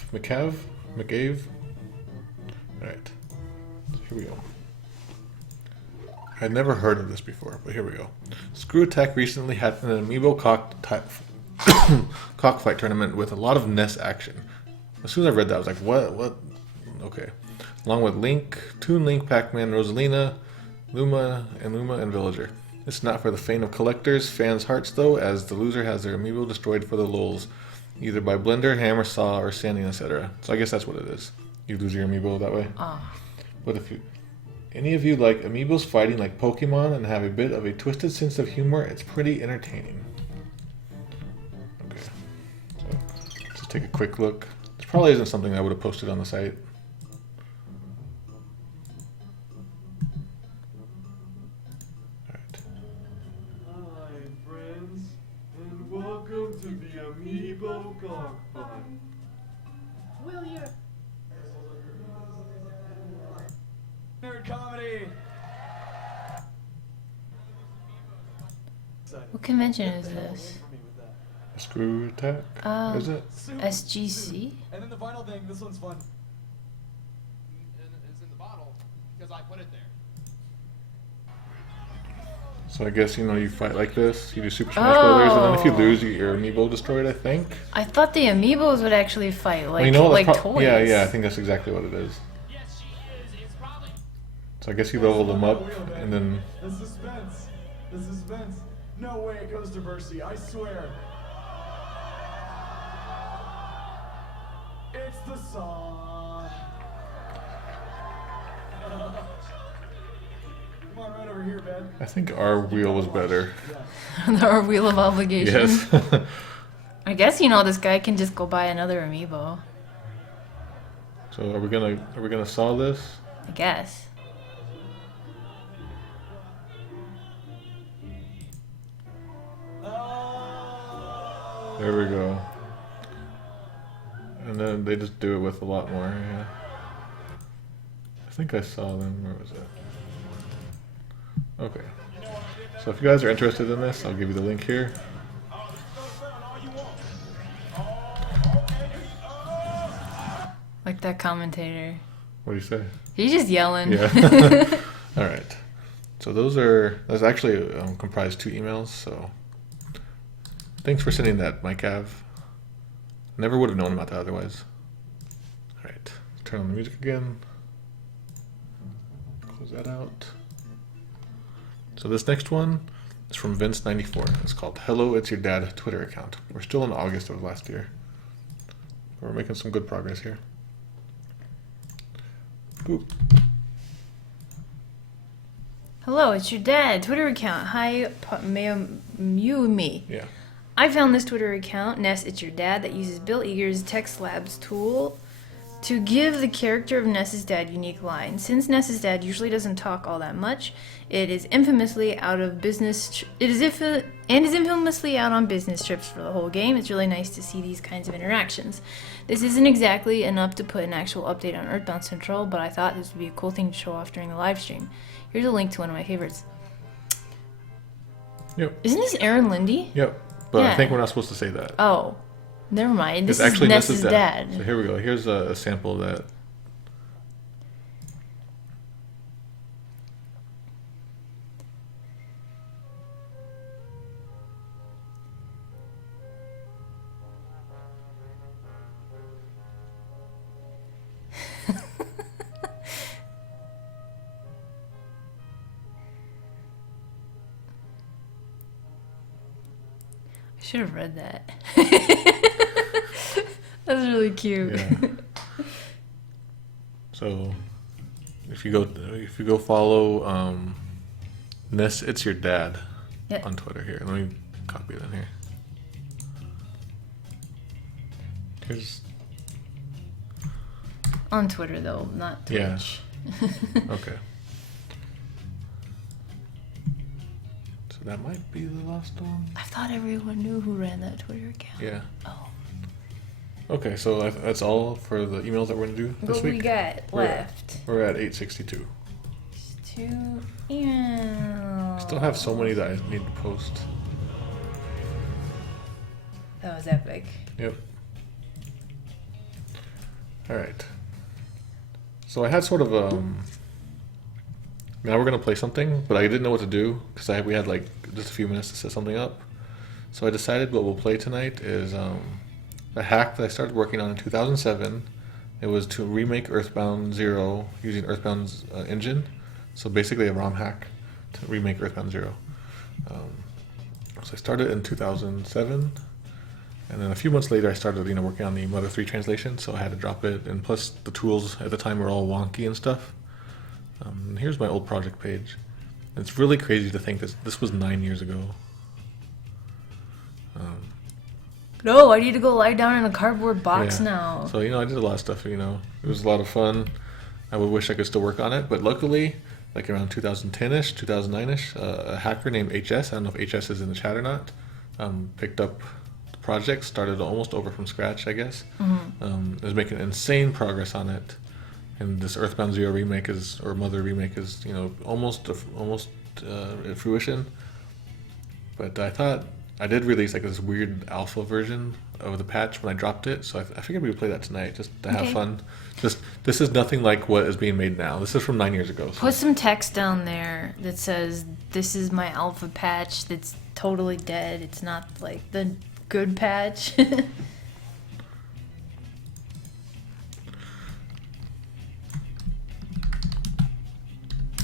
Alright. Here we go. I'd never heard of this before, but here we go. Screw Attack recently had an amiibo cockfight tournament with a lot of NES action. As soon as I read that, I was like, what? Okay. Along with Link, Toon Link, Pac-Man, Rosalina, Luma, and Villager. It's not for the faint of collectors, fans' hearts though, as the loser has their amiibo destroyed for the lulz, either by blender, hammer, saw, or sanding, etc. So I guess that's what it is. You lose your amiibo that way. But if any of you like amiibos fighting like Pokemon and have a bit of a twisted sense of humor, it's pretty entertaining. Okay, so just take a quick look. This probably isn't something I would have posted on the site. Hi, friends, and welcome to the Amiibo Cockfight. comedy. What convention is this? Screw attack? Is it? SGC? And then the final thing, this one's fun. It's in the bottle because I put it there. So I guess, you fight like this. You do Super Smash Brothers, and then if you lose, you get your amiibo destroyed, I think. I thought the amiibos would actually fight like, Well, you know what, like toys. Yeah, I think that's exactly what it is. Yes, she is. It's probably. So I guess you level them up, and then... The suspense. The suspense. No way it goes to Mercy, I swear. It's the song. Come on, right over here, Ben. I think our wheel was better. Our Wheel of Obligation. Yes. I guess this guy can just go buy another amiibo. So are we gonna saw this? I guess. There we go. And then they just do it with a lot more, yeah. I think I saw them. Where was it? Okay. So if you guys are interested in this, I'll give you the link here. Like that commentator. What do you say? He's just yelling. Yeah. All right. So that's actually comprised 2 emails. So thanks for sending that, Mike Av. Never would have known about that otherwise. All right. Turn on the music again. Close that out. So this next one is from Vince94. It's called Hello, It's Your Dad Twitter account. We're still in August of last year. We're making some good progress here. Boop. Hello, it's your dad. Twitter account. Hi, Mayumi. Yeah. I found this Twitter account, Ness It's Your Dad, that uses Bill Eager's Text Labs tool to give the character of Ness's dad unique lines. Since Ness's dad usually doesn't talk all that much, it is infamously out of business. Is infamously out on business trips for the whole game. It's really nice to see these kinds of interactions. This isn't exactly enough to put an actual update on EarthBound Central, but I thought this would be a cool thing to show off during the live stream. Here's a link to one of my favorites. Yep. Isn't this Aaron Lindy? Yep. But I Yeah. think we're not supposed to say that. Oh, never mind. This It's actually is Ness's Ness's dad. So here we go. Here's a sample of that. I should have read that. That's really cute. Yeah. So if you go follow Ness It's Your Dad Yep. on Twitter here. Let me copy it in here. Here's On Twitter though, not Twitch. Yeah. Okay. So that might be the last one. I thought everyone knew who ran that Twitter account. Yeah. Oh. Okay, so that's all for the emails that we're gonna do this What week. we got We're at- left? We're at 862. 2 emails. Still have so many that I need to post. That was epic. Yep. All right. So I had sort of now we're gonna play something, but I didn't know what to do because we had like just a few minutes to set something up. So I decided what we'll play tonight is a hack that I started working on in 2007. It was to remake EarthBound Zero using EarthBound's engine. So basically a ROM hack to remake EarthBound Zero. So I started in 2007. And then a few months later, I started, working on the Mother 3 translation, so I had to drop it. And plus, the tools at the time were all wonky and stuff. And here's my old project page. And it's really crazy to think this was 9 years ago. No, I need to go lie down in a cardboard box Yeah. now. So, I did a lot of stuff, It was a lot of fun. I would wish I could still work on it. But luckily, like around 2010-ish, 2009-ish, a hacker named HS, I don't know if HS is in the chat or not, picked up project, started almost over from scratch, I guess. Was making insane progress on it, And this Earthbound Zero remake is, or Mother remake is, you know, almost at fruition. But I thought I did release like this weird alpha version of the patch when I dropped it, so I figured we would play that tonight just to have Okay. fun. This is nothing like what is being made now. This is from 9 years ago. So. Put some text down there that says, "This is my alpha patch that's totally dead. It's not like the good patch."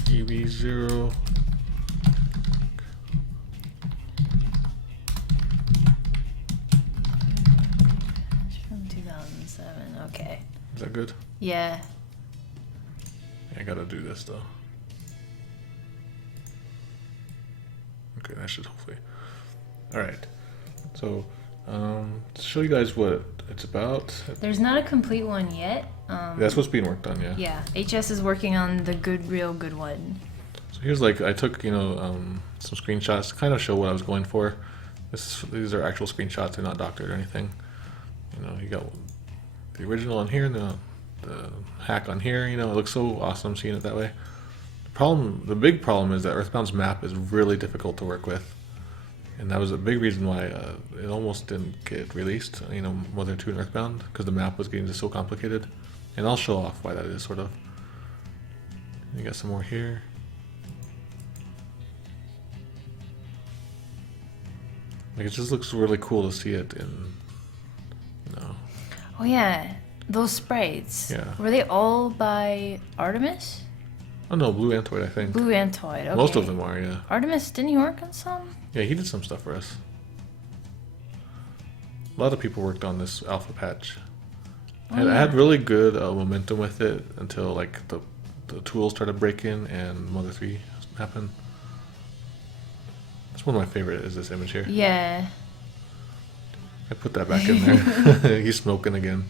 EV0. From 2007. Okay. Is that good? Yeah. I gotta do this though. Okay, that should hopefully. Alright. So, to show you guys what it's about. There's not a complete one yet. That's what's being worked on, yeah. Yeah. HS is working on the real good one. So here's like, I took, you know, some screenshots to kind of show what I was going for. These are actual screenshots, they're not doctored or anything. You know, you got the original on here and the hack on here, you know, it looks so awesome seeing it that way. The big problem is that Earthbound's map is really difficult to work with. And that was a big reason why it almost didn't get released, you know, Mother 2 and Earthbound, because the map was getting just so complicated. And I'll show off why that is, sort of. You got some more here. Like, it just looks really cool to see it in, you know. Oh yeah, those sprites. Yeah. Were they all by Artemis? Oh no, Blue Antoid, I think. Blue Antoid. Okay. Most of them are, yeah. Artemis, didn't he work on some? Yeah, he did some stuff for us. A lot of people worked on this alpha patch. Oh, I yeah. had really good momentum with it until like the tools started breaking and Mother 3 happened. That's one of my favorite is this image here. Yeah. I put that back in there. He's smoking again.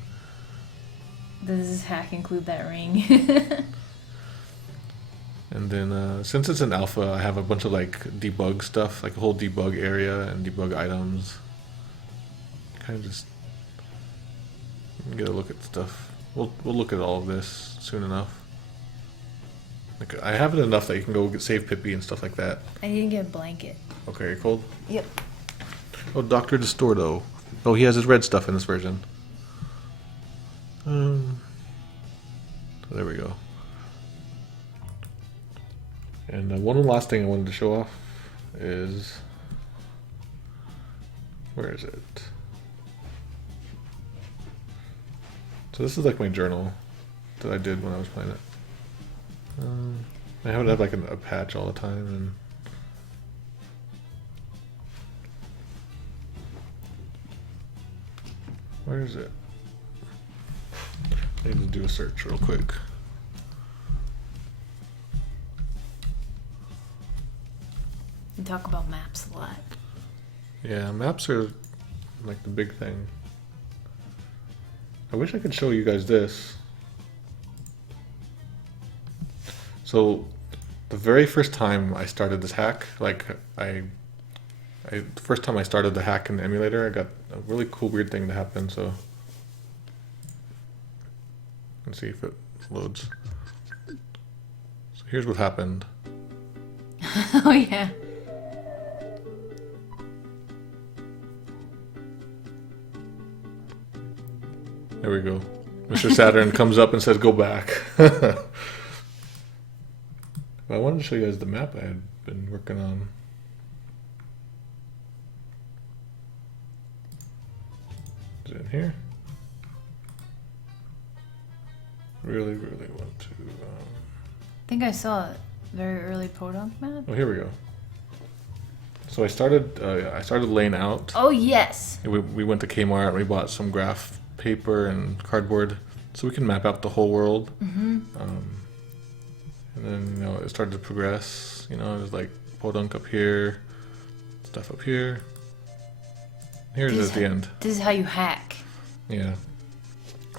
Does this hack include that ring? And then since it's an alpha, I have a bunch of like debug stuff, like a whole debug area and debug items. Kind of just get a look at stuff. We'll look at all of this soon enough. Like, I have it enough that you can go save Pippi and stuff like that. I need to get a blanket. Okay, you're cold? Yep. Oh, Dr. Distorto. Oh, he has his red stuff in this version. So there we go. And one last thing I wanted to show off is... Where is it? So this is like my journal that I did when I was playing it. I would have like a patch all the time, and where is it? I need to do a search real quick. We talk about maps a lot. Yeah, maps are like the big thing. I wish I could show you guys this. So, the very first time I started this hack, like the first time I started the hack in the emulator, I got a really cool weird thing to happen. So, let's see if it loads. So here's what happened. Oh yeah. There we go. Mr. Saturn comes up and says, "Go back." I wanted to show you guys the map I had been working on. Is it in here? Really want to. I think I saw it. Very early Podunk map. Oh, here we go. So I started laying out. Oh yes. We went to Kmart and we bought some graph paper and cardboard so we can map out the whole world. Mm-hmm. And then, you know, it started to progress. You know, it was like podunk up here, stuff up here. Here's it at the end. This is how you hack. Yeah.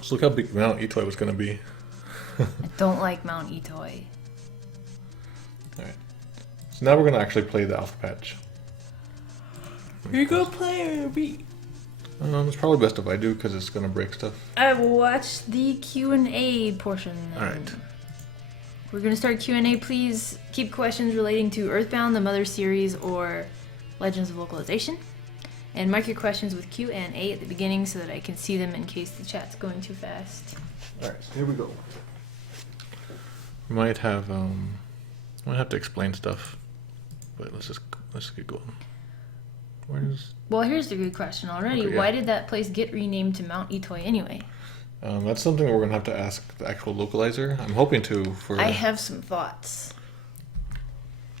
So look how big Mount Etoy was going to be. I don't like Mount Etoy. Alright. So now we're going to actually play the alpha patch. You go play or beat. It's probably best if I do because it's gonna break stuff. I will watch the Q&A portion. Then. All right. We're gonna start Q&A. Please keep questions relating to EarthBound, the Mother series, or Legends of Localization, and mark your questions with Q&A at the beginning so that I can see them in case the chat's going too fast. All right, so here we go. We might have to explain stuff, but let's just get going. Well, here's the good question already. Okay, yeah. Why did that place get renamed to Mount Itoy anyway? That's something we're gonna have to ask the actual localizer. I'm hoping to for. I have some thoughts.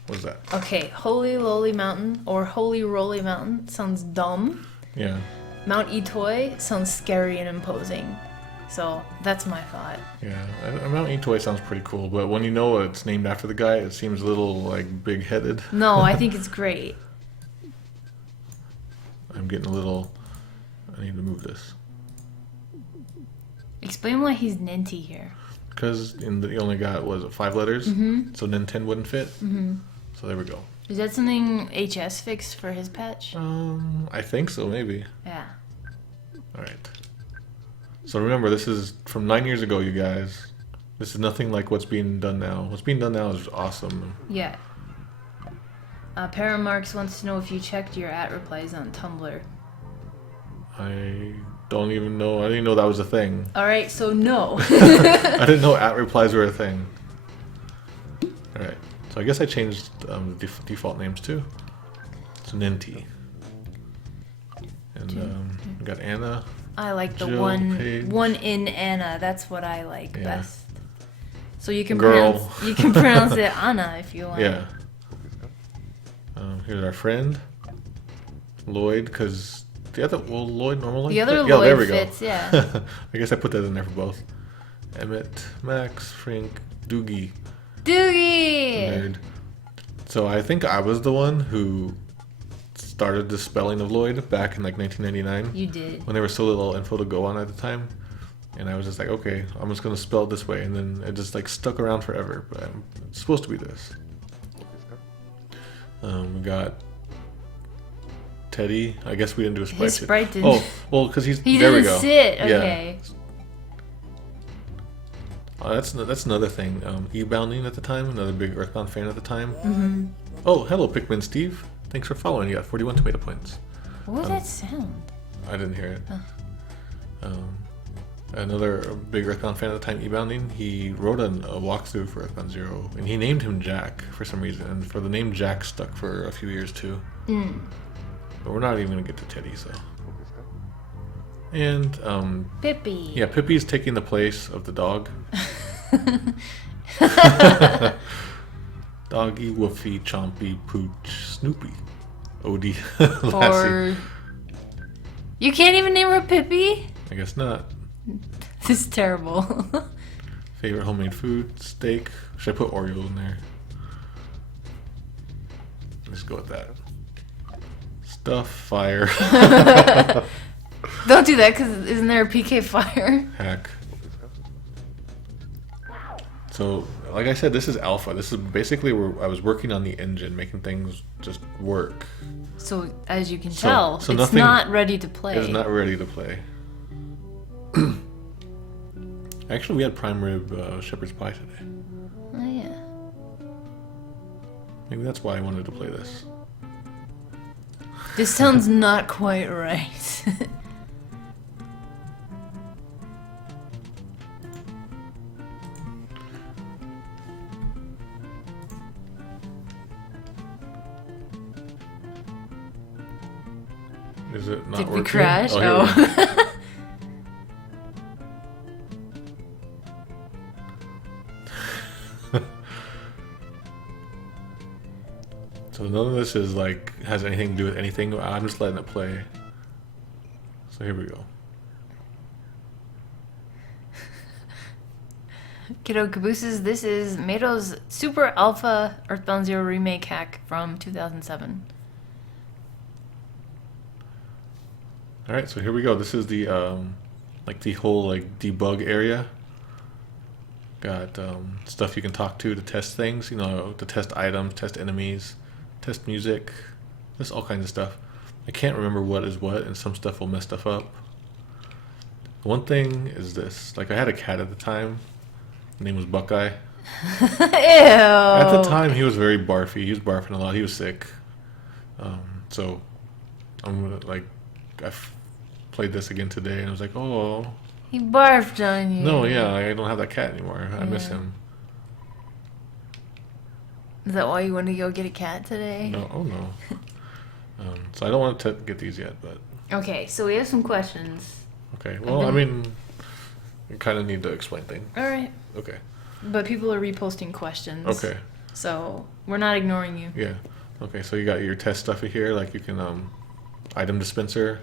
What's that? Okay, Holy Lowly Mountain or Holy Roly Mountain sounds dumb. Yeah. Mount Itoy sounds scary and imposing. So that's my thought. Yeah, Mount Itoy sounds pretty cool, but when you know it's named after the guy, it seems a little like big-headed. No, I think it's great. I'm getting a little. I need to move this Explain why he's Ninty here. because you only got 5 letters, so then 10 wouldn't fit. So there we go. Is that something HS fixed for his patch? I think so, maybe. Yeah. All right. So remember, this is from 9 years ago, you guys. This is nothing like what's being done now. What's being done now is awesome. Yeah. Paramarx wants to know if you checked your @replies on Tumblr. I don't even know. I didn't know that was a thing. All right, so no. I didn't know @replies were a thing. All right. So I guess I changed the default names too. It's Ninty. And we got Anna. I like the Jill, Paige. one in Anna. That's what I like Yeah. best. So you can Girl. pronounce it Anna if you want. Yeah. Here's our friend Lloyd, because Lloyd normally. The other yeah, there Lloyd we fits, go. yeah. I guess I put that in there for both. Emmett, Max, Frank, Doogie, Doogie. Nerd. So I think I was the one who started the spelling of Lloyd back in like 1999 You did. when there was so little info to go on at the time. And I was just like, okay, I'm just gonna spell it this way, and then it just like stuck around forever. But it's supposed to be this. We got Teddy. I guess we didn't do a sprite. His sprite didn't. Oh, well, because He there we didn't go. sit. Yeah. Okay. That's another thing. E-bounding at the time, another big EarthBound fan at the time. Oh, hello, Pikmin Steve. Thanks for following. You got 41 tomato points. What was that sound? I didn't hear it. Another big EarthBound fan at the time, E-bounding. He wrote a walkthrough for EarthBound Zero, and he named him Jack for some reason. And for the name Jack stuck for a few years too. But we're not even gonna get to Teddy, so. And Pippi. yeah, Pippi's taking the place of the dog. Doggy, Woofy, Chompy, Pooch, Snoopy, Odie, Lassie. Or you can't even name her Pippi? I guess not. This is terrible. Favorite homemade food, steak. Should I put Oreo in there? Let's go with that. Stuff, fire, Don't do that because isn't there a PK Fire? hack. So, like I said, this is alpha. This is basically where I was working on the engine, making things just work. So as you can So- tell, so it's nothing not ready to play. It's not ready to play. Actually, we had prime rib shepherd's pie today. Oh yeah. Maybe that's why I wanted to play this. This sounds not quite right. Is it not Did working? we crash? Oh, here we go. Oh. So none of this is like has anything to do with anything. I'm just letting it play. So here we go. Kiddo Cabooses, this is Mato's Super Alpha Earthbound Zero remake hack from 2007. All right, so here we go. This is the like the whole like debug area. Got stuff you can talk to test things. You know, to test items, test enemies, test music, just all kinds of stuff. I can't remember what is what, and some stuff will mess stuff up. One thing is this. Like, I had a cat at the time. His name was Buckeye. Ew. At the time, he was very barfy. He was barfing a lot. He was sick. So, I'm gonna, like, played this again today, and I was like, oh. He barfed on you. No, yeah, I don't have that cat anymore. I miss him. Is that why you want to go get a cat today? No, oh no. So I don't want to get these yet, but... Okay, so we have some questions. Okay, well, I mean, you kind of need to explain things. Alright. Okay. But people are reposting questions. Okay. So we're not ignoring you. Yeah. Okay, so you got your test stuff here, like you can, item dispenser.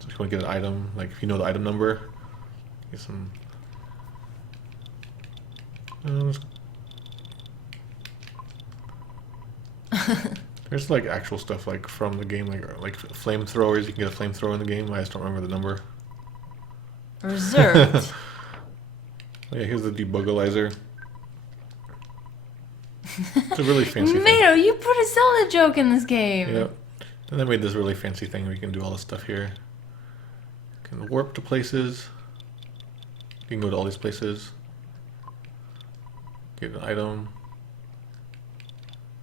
So if you want to get an item, like if you know the item number, get some... There's like actual stuff like from the game, like flamethrowers. You can get a flamethrower in the game. I just don't remember the number. Reserved. Yeah, here's the debugalizer. It's a really fancy thing. Mato, you put a Zelda joke in this game. Yep. And they made this really fancy thing where you can do all this stuff here. You can warp to places. You can go to all these places. Get an item.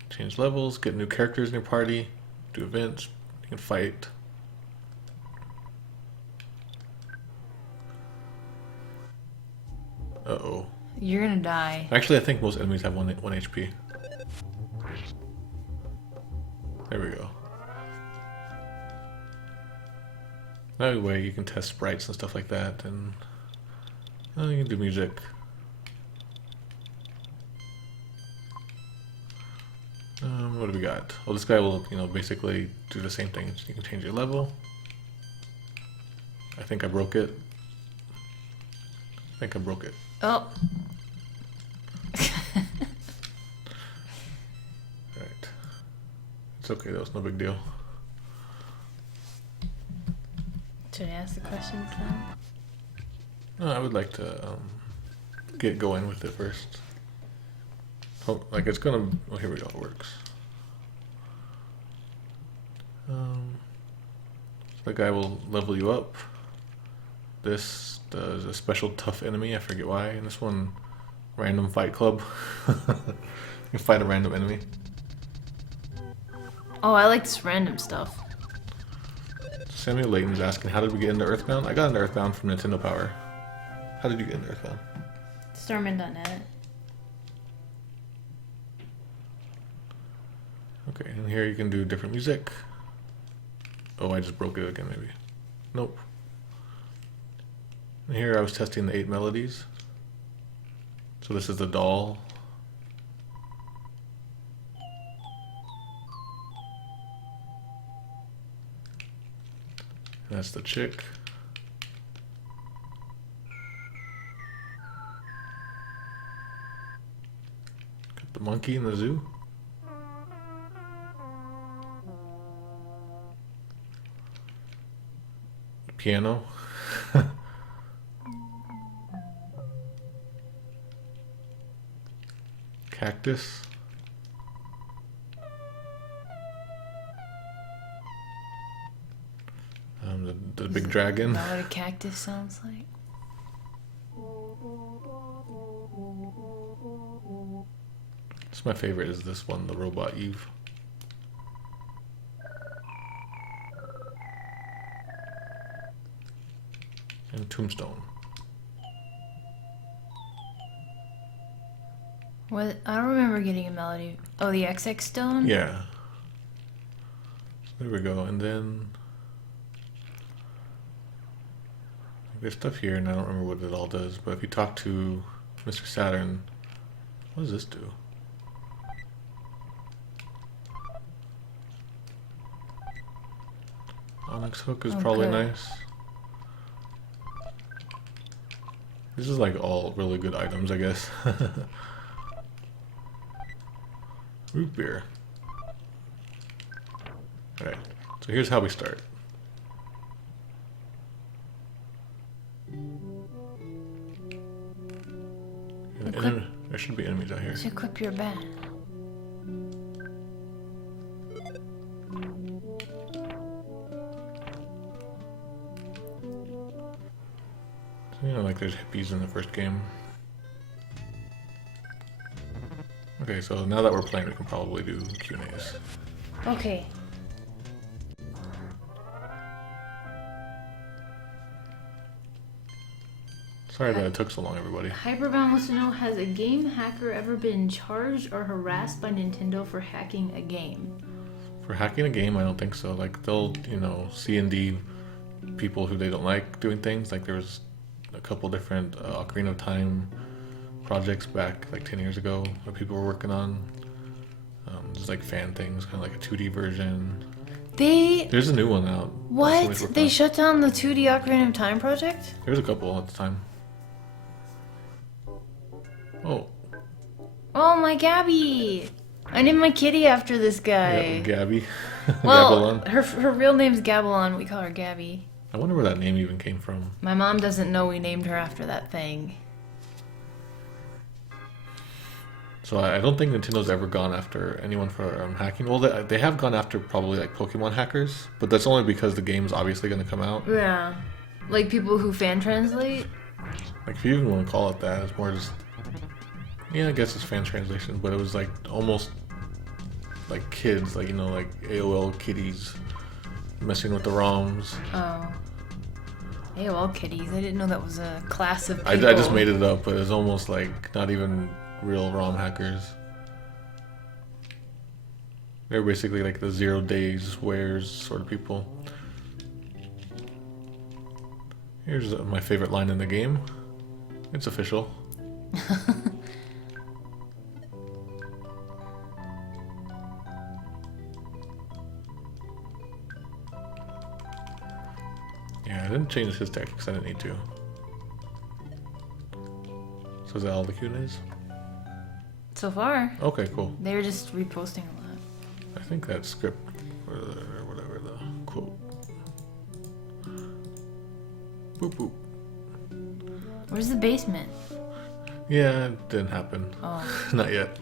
Change levels. Get new characters in your party. Do events. You can fight. Uh-oh. You're gonna die. Actually, I think most enemies have one HP. There we go. That way you can test sprites and stuff like that, and you can do music. What do we got? Well, this guy will, basically do the same thing. You can change your level. I think I broke it. Oh. Alright. It's okay, that was no big deal. Should I ask the questions now? No, I would like to get going with it first. Oh, like it's gonna... Oh, here we go, it works. The guy will level you up. This does a special tough enemy, I forget why. And this one, random fight club. You fight a random enemy. Oh, I like this random stuff. Samuel Layton's asking, how did we get into EarthBound? I got into EarthBound from Nintendo Power. How did you get into EarthBound? Starman.net. Okay, and here you can do different music. Oh, I just broke it again, maybe. Nope. And here I was testing the 8 melodies. So this is the doll. And that's the chick. Got the monkey in the zoo. The piano. Cactus. The big dragon. Is that what a cactus sounds like? This my favorite is this one, the robot Eve. And Tombstone. What? I don't remember getting a melody. Oh, the XX stone? Yeah. There we go, and then there's stuff here, and I don't remember what it all does, but if you talk to Mr. Saturn, what does this do? Onyx hook is probably Okay. nice. This is like all really good items, I guess. Root beer. Alright, so here's how we start. There should be enemies out here. Just equip your bat. You know, like there's hippies in the first game. Okay, so now that we're playing, we can probably do Q&As. Okay. Sorry that it took so long, everybody. Hyperbound wants to know, has a game hacker ever been charged or harassed by Nintendo for hacking a game? For hacking a game, I don't think so. Like, they'll, you know, C&D people who they don't like doing things. Like, there was a couple different Ocarina of Time projects back, like, 10 years ago that people were working on. Just, like, fan things, kind of like a 2D version. There's a new one out. What? They shut down the 2D Ocarina of Time project? There's a couple at the time. Oh. Oh, my Gabby! I named my kitty after this guy. Yeah, Gabby. Well, Gabalon. her real name's Gabalon. We call her Gabby. I wonder where that name even came from. My mom doesn't know we named her after that thing. So I don't think Nintendo's ever gone after anyone for hacking. Well, they have gone after probably like Pokemon hackers, but that's only because the game's obviously going to come out. Yeah. Like people who fan translate? Like, if you even want to call it that, it's more just... Yeah, I guess it's fan translation, but it was like almost like kids, like, you know, like AOL kiddies messing with the ROMs. Oh. AOL kitties. I didn't know that was a class of I people. just made it up, but it's almost like not even real ROM hackers. They're basically like the 0 days wares sort of people. Here's my favorite line in the game. It's official. Yeah, I didn't change his tech because I didn't need to. So is that all the Q&As? So far. Okay, cool. They're just reposting a lot. I think that script or whatever the quote. Boop boop. Where's the basement? Yeah, it didn't happen. Oh. Not yet.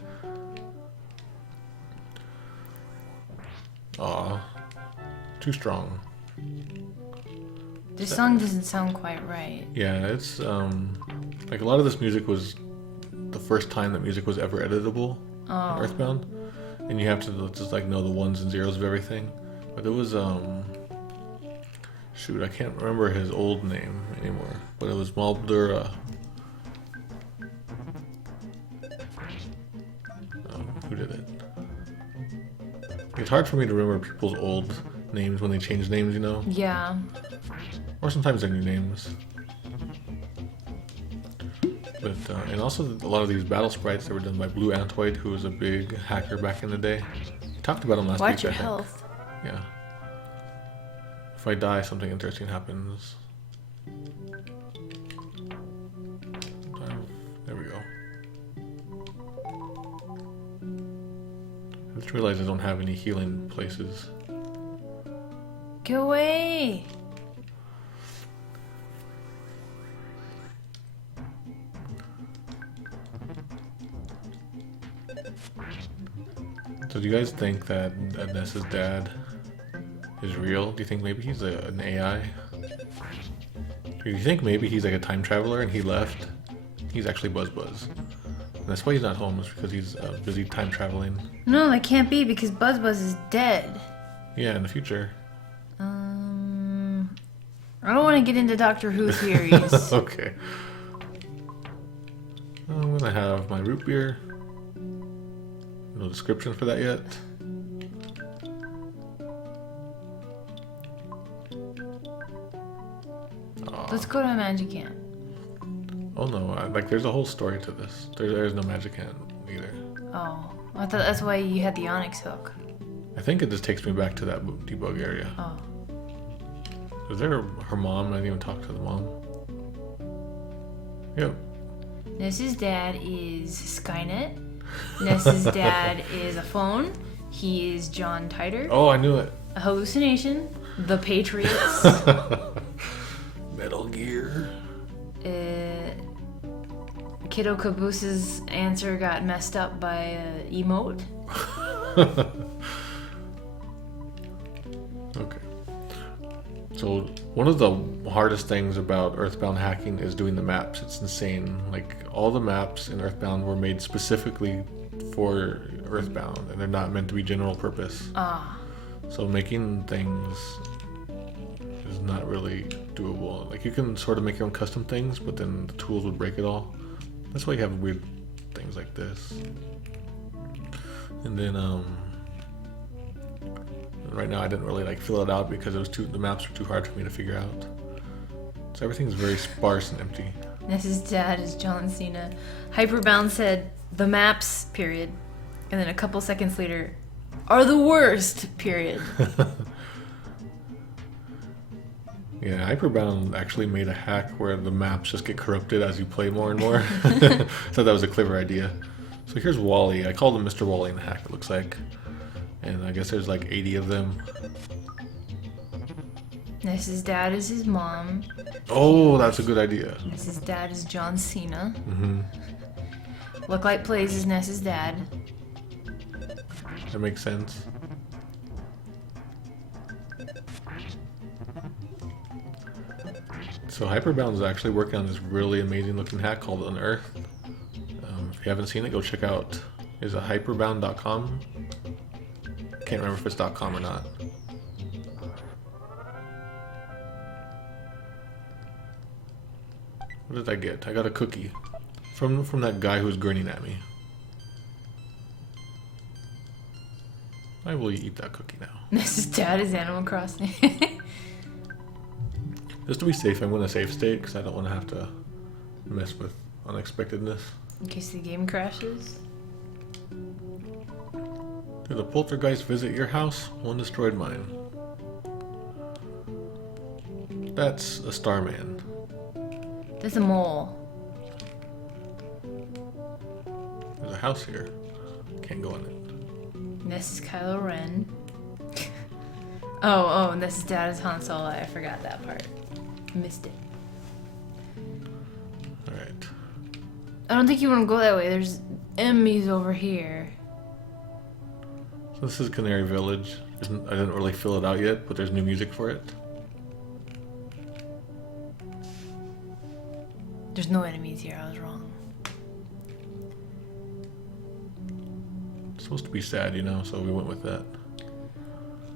Aw. Too strong. This song doesn't sound quite right. Yeah, it's like a lot of this music was the first time that music was ever editable in EarthBound. And you have to just like know the ones and zeros of everything. But it was shoot, I can't remember his old name anymore. But it was Maldura. Who did it? It's hard for me to remember people's old names when they change names, you know? Yeah. Or sometimes they're new names. But, and also a lot of these battle sprites that were done by Blue Antoid, who was a big hacker back in the day. We talked about him last week, Watch your I think. health. Yeah. If I die, something interesting happens. There we go. I just realized I don't have any healing places. Go away! So do you guys think that Ness's dad is real? Do you think maybe he's an AI? Do you think maybe he's like a time traveler and he left? He's actually Buzz Buzz. And that's why he's not home, is because he's busy time traveling. No, that can't be because Buzz Buzz is dead. Yeah, in the future. I don't want to get into Doctor Who theories. Okay. I'm gonna have my root beer. No description for that yet. Let's go to a magic hand. Oh no, like there's a whole story to this. There's no magic hand either. Oh, I thought that's why you had the Onyx hook. I think it just takes me back to that debug area. Oh. Was there her mom? I didn't even talk to the mom. Yep. Ness's dad is Skynet. Ness's dad is a phone. He is John Titor. Oh, I knew it. A hallucination. The Patriots. Metal Gear. Kiddo Caboose's answer got messed up by a emote. Okay. So One of the hardest things about Earthbound hacking is doing the maps. It's insane. Like, all the maps in Earthbound were made specifically for Earthbound, and they're not meant to be general purpose. So making things is not really doable. Like, you can sort of make your own custom things, but then the tools would break it all. That's why you have weird things like this. And then right now I didn't really like fill it out because the maps were too hard for me to figure out. So everything's very sparse and empty. Ness's dad is John Cena. Hyperbound said, the maps, period. And then a couple seconds later, are the worst, period. Yeah, Hyperbound actually made a hack where the maps just get corrupted as you play more and more. Thought that was a clever idea. So here's Wally. I called him Mr. Wally in the hack, it looks like. And I guess there's like 80 of them. Ness's dad is his mom. Oh, that's a good idea. Ness's dad is John Cena. Mm-hmm. Look Like Plays is Ness's dad. That makes sense. So Hyperbound is actually working on this really amazing looking hack called Unearth. If you haven't seen it, go check out. Is it hyperbound.com? Can't remember if it's .com or not. What did I get? I got a cookie from that guy who was grinning at me. I will eat that cookie now. Ness's dad is Animal Crossing. Just to be safe, I'm going to save state because I don't want to have to mess with unexpectedness. In case the game crashes. Did a poltergeist visit your house? One destroyed mine. That's a Starman. There's a mole. There's a house here. Can't go in it. Ness is Kylo Ren. Oh, Ness's dad is Han Solo. I forgot that part. Missed it. Alright. I don't think you want to go that way. There's enemies over here. So this is Canary Village. I didn't really fill it out yet, but there's new music for it. There's no enemies here. I was wrong. It's supposed to be sad, you know, so we went with that.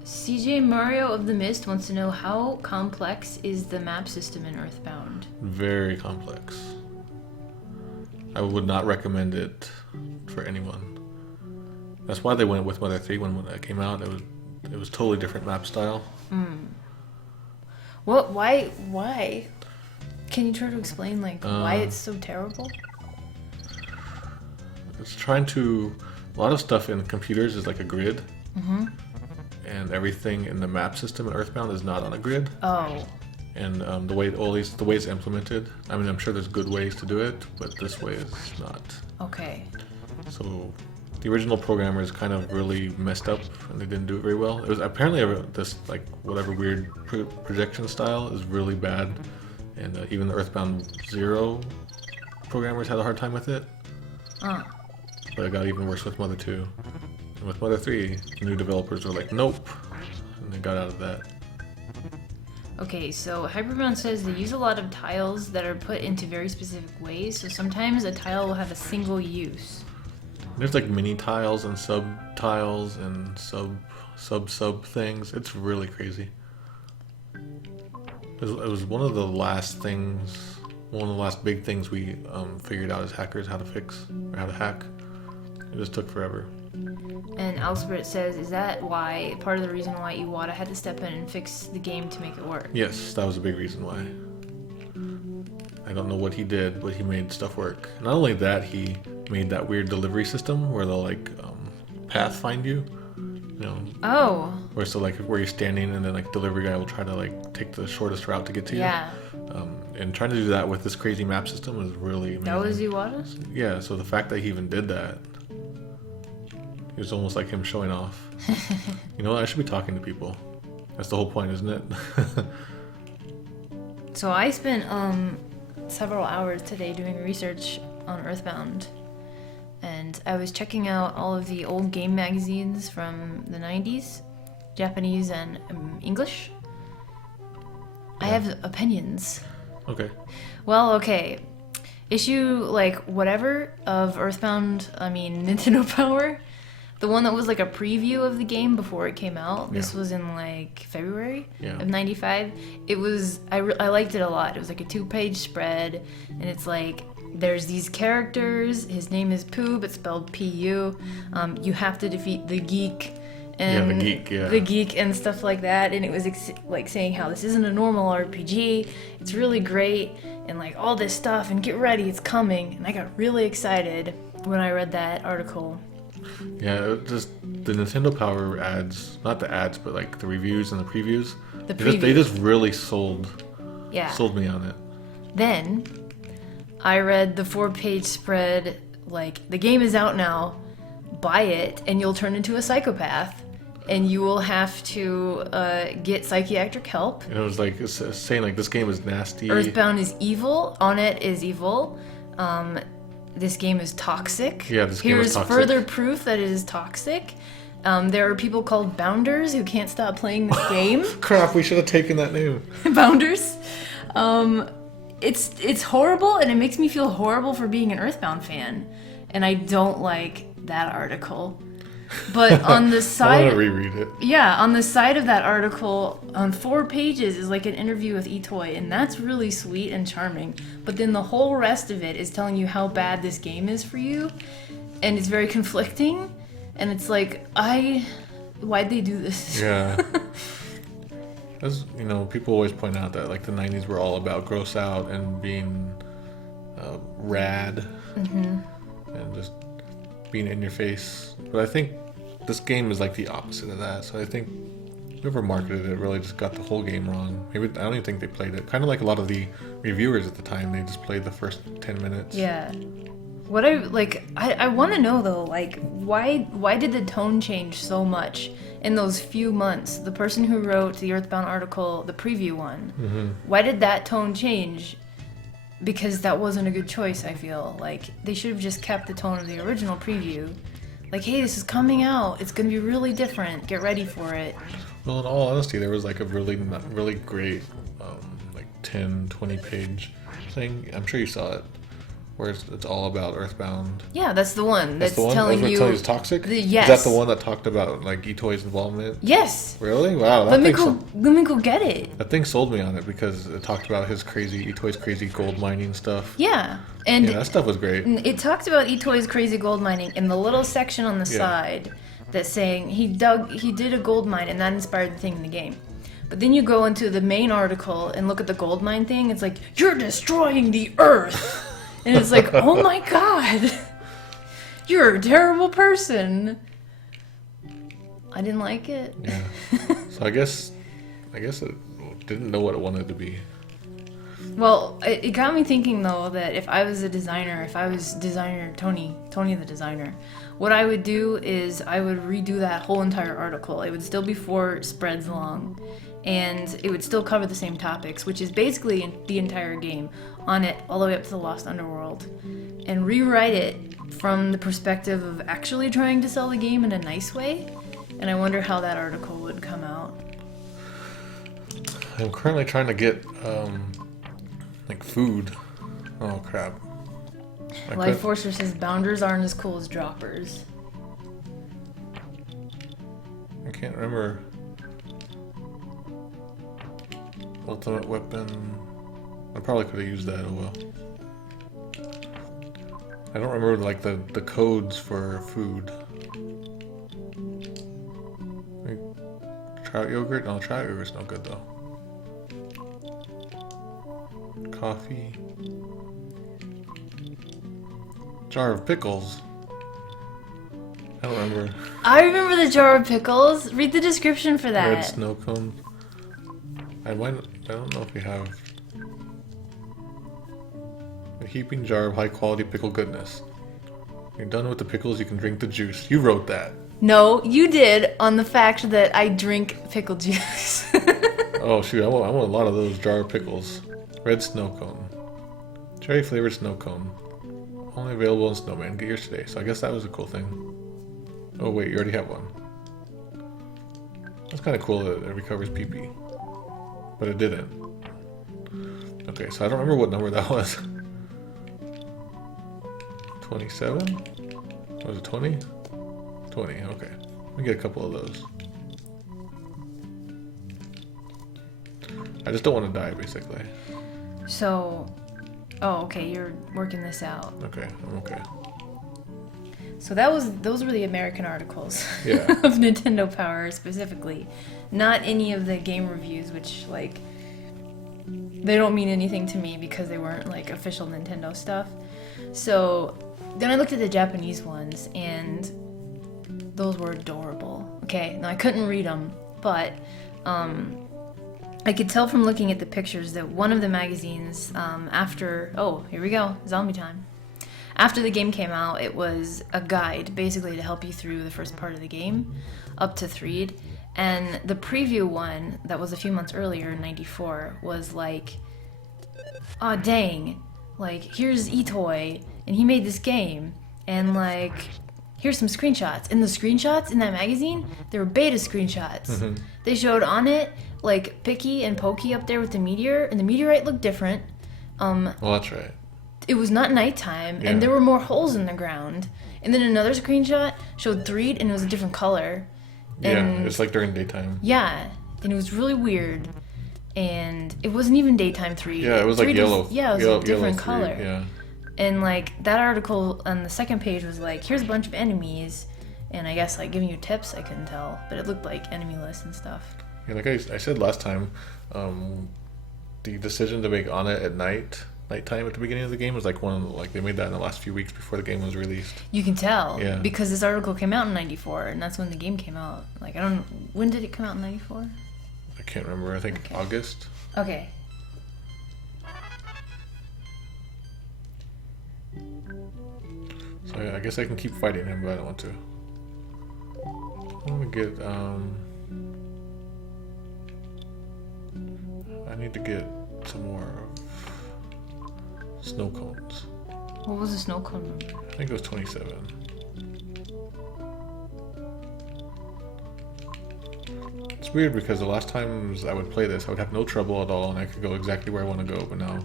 CJ Mario of the Mist wants to know how complex is the map system in Earthbound? Very complex. I would not recommend it for anyone. That's why they went with Mother 3 when that came out. It was totally different map style. What? Why? Can you try to explain why it's so terrible? It's trying to... A lot of stuff in computers is like a grid. Mm-hmm. And everything in the map system in Earthbound is not on a grid. Oh. And the way it's implemented, I mean, I'm sure there's good ways to do it, but this way is not. Okay. So the original programmers kind of really messed up, and they didn't do it very well. It was apparently this like whatever weird projection style is really bad, and even the Earthbound 0 programmers had a hard time with it. But it got even worse with Mother 2. And with Mother 3, the new developers were like, nope, and they got out of that. Okay, so Hyperbound says they use a lot of tiles that are put into very specific ways, so sometimes a tile will have a single use. There's like mini tiles and sub tiles and sub things. It's really crazy. It was one of the last big things we figured out as hackers how to fix or how to hack. It just took forever. And Alspert says, is that part of the reason why Iwata had to step in and fix the game to make it work? Yes, that was a big reason why. I don't know what he did, but he made stuff work. Not only that, he made that weird delivery system where they'll path find you. You know. Oh. Where you're standing and then delivery guy will try to take the shortest route to get to you. Yeah. And trying to do that with this crazy map system was really amazing. That was Iwata? Yeah, so the fact that he even did that, it was almost like him showing off. You know what? I should be talking to people. That's the whole point, isn't it? So I spent several hours today doing research on Earthbound. And I was checking out all of the old game magazines from the 90s, Japanese and English. I have opinions. Okay. Well, okay. Issue, like, whatever of EarthBound, I mean, Nintendo Power. The one that was, like, a preview of the game before it came out. This Yeah. was in, like, February Yeah. of 95. It was, I liked it a lot. It was, like, a 2-page spread. And it's, like, there's these characters. His name is Pooh, but spelled P-U. You have to defeat the geek. And Yeah, the geek, yeah. the geek and stuff like that, and it was like saying how this isn't a normal RPG, it's really great, and like all this stuff, and get ready, it's coming. And I got really excited when I read that article. Yeah, it just the Nintendo Power ads, not the ads, but like the reviews and the previews. The They just really sold Yeah. me on it. Then I read the 4-page spread, like, the game is out now, buy it, and you'll turn into a psychopath. And you will have to get psychiatric help. And it was like it's saying like this game is nasty. EarthBound is evil. On it is evil. This game is toxic. Yeah, this game is Here's toxic. further proof that it is toxic. There are people called Bounders who can't stop playing this game. Crap, we should have taken that name. Bounders. It's horrible, and it makes me feel horrible for being an EarthBound fan. And I don't like that article. But on the I side, want to reread it. yeah, on the side of that article, on 4 pages, is like an interview with eToy, and that's really sweet and charming. But then the whole rest of it is telling you how bad this game is for you, and it's very conflicting. And it's like, why'd they do this? Yeah. As you know, people always point out that like the '90s were all about gross out and being rad, and just being in your face. But I think this game is like the opposite of that. So I think whoever marketed it really just got the whole game wrong. Maybe I don't even think they played it. Kind of like a lot of the reviewers at the time, they just played the first 10 minutes. Yeah. What I want to know though, like, why did the tone change so much in those few months? The person who wrote the EarthBound article, the preview one, why did that tone change? Because that wasn't a good choice, I feel. Like, they should have just kept the tone of the original preview. Like, hey, this is coming out. It's going to be really different. Get ready for it. Well, in all honesty, there was like a really great like 10, 20 page thing. I'm sure you saw it. Where it's all about EarthBound. Yeah, that's the one. That's the one telling that you... telling you it's toxic? Yes. Is that the one that talked about like eToy's involvement? Yes. Really? Wow. Let me go get it. That thing sold me on it because it talked about eToy's crazy gold mining stuff. Yeah. And Yeah, that stuff was great. it talked about eToy's crazy gold mining in the little section on the Yeah. side that's saying he did a gold mine and that inspired the thing in the game. But then you go into the main article and look at the gold mine thing. It's like, you're destroying the earth. And it's like, oh my god. You're a terrible person. I didn't like it. Yeah. So I guess it didn't know what it wanted to be. Well, it got me thinking though that if I was a designer, if I was designer Tony the designer, what I would do is I would redo that whole entire article. It would still be 4 spreads long, and it would still cover the same topics, which is basically the entire game, on it all the way up to the Lost Underworld, and rewrite it from the perspective of actually trying to sell the game in a nice way. And I wonder how that article would come out. I'm currently trying to get like food. Oh crap. Life Forcer says bounders aren't as cool as droppers. I can't remember. Ultimate weapon. I probably could have used that. Oh well. I don't remember like the codes for food. Like, trout yogurt? No, trout yogurt's no good though. Coffee. Jar of pickles. I don't remember. I remember the jar of pickles. Read the description for that. Red snow cone. I don't know if we have a heaping jar of high quality pickle goodness. When you're done with the pickles, you can drink the juice. You wrote that. No, you did on the fact that I drink pickle juice. Oh shoot, I want a lot of those jar of pickles. Red snow cone. Cherry flavored snow cone. Only available in Snowman. Get yours today. So I guess that was a cool thing. Oh wait, you already have one. That's kind of cool that it recovers pee-pee. But it didn't. Okay, so I don't remember what number that was. 27? Was it 20? 20, okay. We get a couple of those. I just don't want to die, basically. So, oh, okay, you're working this out. Okay, I'm okay. So those were the American articles Yeah. of Nintendo Power specifically, not any of the game reviews, which like they don't mean anything to me because they weren't like official Nintendo stuff. So then I looked at the Japanese ones, and those were adorable. Okay, now I couldn't read them, but I could tell from looking at the pictures that one of the magazines oh, here we go, zombie time. After the game came out, it was a guide basically to help you through the first part of the game up to Threed. And the preview one that was a few months earlier in 94 was like, oh dang, like here's Itoy and he made this game, and like here's some screenshots. And the screenshots in that magazine, they were beta screenshots. Mm-hmm. They showed on it like Picky and Pokey up there with the meteor, and the meteorite looked different. Well, that's right. It was not nighttime, Yeah. and there were more holes in the ground. And then another screenshot showed Threed, and it was a different color. And Yeah, it's like during daytime. yeah, and it was really weird. And it wasn't even daytime Threed. Yeah, it was like Threed yellow. Yeah, it was yellow, a different yellow color. Threed, yeah. And like that article on the second page was like, here's a bunch of enemies, and I guess like giving you tips. I couldn't tell, but it looked like enemy lists and stuff. Yeah, like I said last time, the decision to make on it at nighttime at the beginning of the game was like they made that in the last few weeks before the game was released. You can tell, Yeah. because this article came out in 94, and that's when the game came out. Like, I don't know, when did it come out in 94? I can't remember. I think Okay. August. Okay. So yeah, I guess I can keep fighting him, but I don't want to. I'm gonna get I need to get some more snow cones. What was the snow cone number? I think it was 27. It's weird because the last times I would play this, I would have no trouble at all, and I could go exactly where I want to go. But now,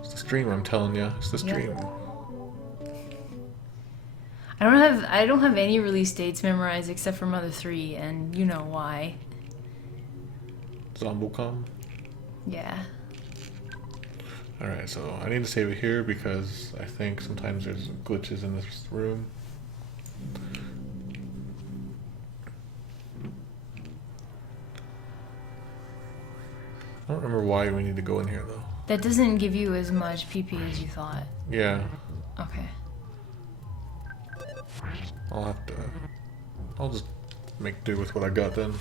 it's the stream. I'm telling you, it's the Yeah. stream. I don't have any release dates memorized except for Mother 3, and you know why. Zombocom. Yeah. All right, so I need to save it here because I think sometimes there's glitches in this room. I don't remember why we need to go in here though. That doesn't give you as much PP as you thought. Yeah, Okay. I'll just make do with what I got then.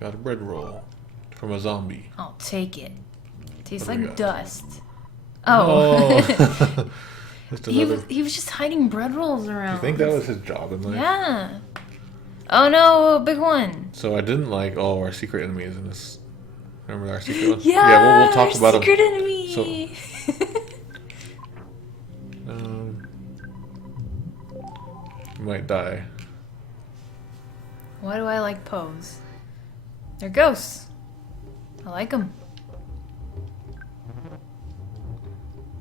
Got a bread roll from a zombie. I'll take it. Tastes What do we like got? dust. Oh. Just he another. was just hiding bread rolls around. You think that was his job in life? Yeah. Oh no, big one. So I didn't like all our secret enemies in this. Remember our secret one? Yeah, we'll talk about secret them. enemy. You might die. Why do I like Pose? They're ghosts. I like them.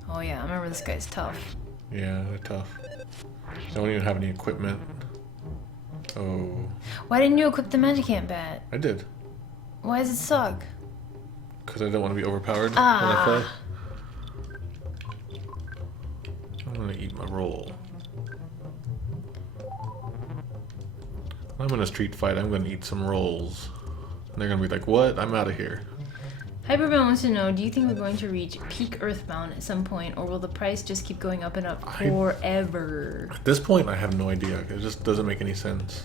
Oh yeah, I remember this guy's tough. Yeah, they're tough. They don't even have any equipment. Oh, Why didn't you equip the Magic Ant Bat? I did. Why does it suck? Because I don't want to be overpowered Ah. when I play. I'm gonna eat my roll. When I'm in a street fight, I'm gonna eat some rolls. And they're gonna be like, what? I'm out of here. Hyperbound wants to know, do you think we're going to reach peak Earthbound at some point, or will the price just keep going up and up forever? At this point, I have no idea. It just doesn't make any sense.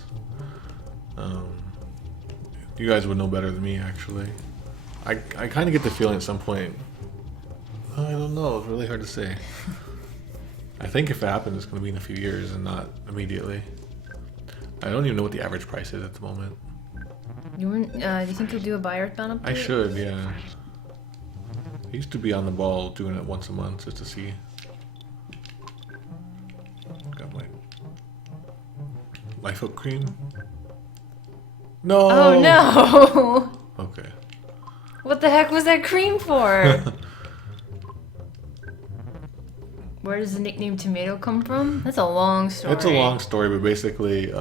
You guys would know better than me, actually. I kind of get the feeling at some point. I don't know. It's really hard to say. I think if it happens, it's going to be in a few years and not immediately. I don't even know what the average price is at the moment. Do you think you'll do a buy Earthbound update? I should, yeah. I used to be on the ball doing it once a month just to see. Got my Life Oak Cream? No! Oh no! Okay. What the heck was that cream for? Where does the nickname Tomato come from? That's a long story. It's a long story, but basically, it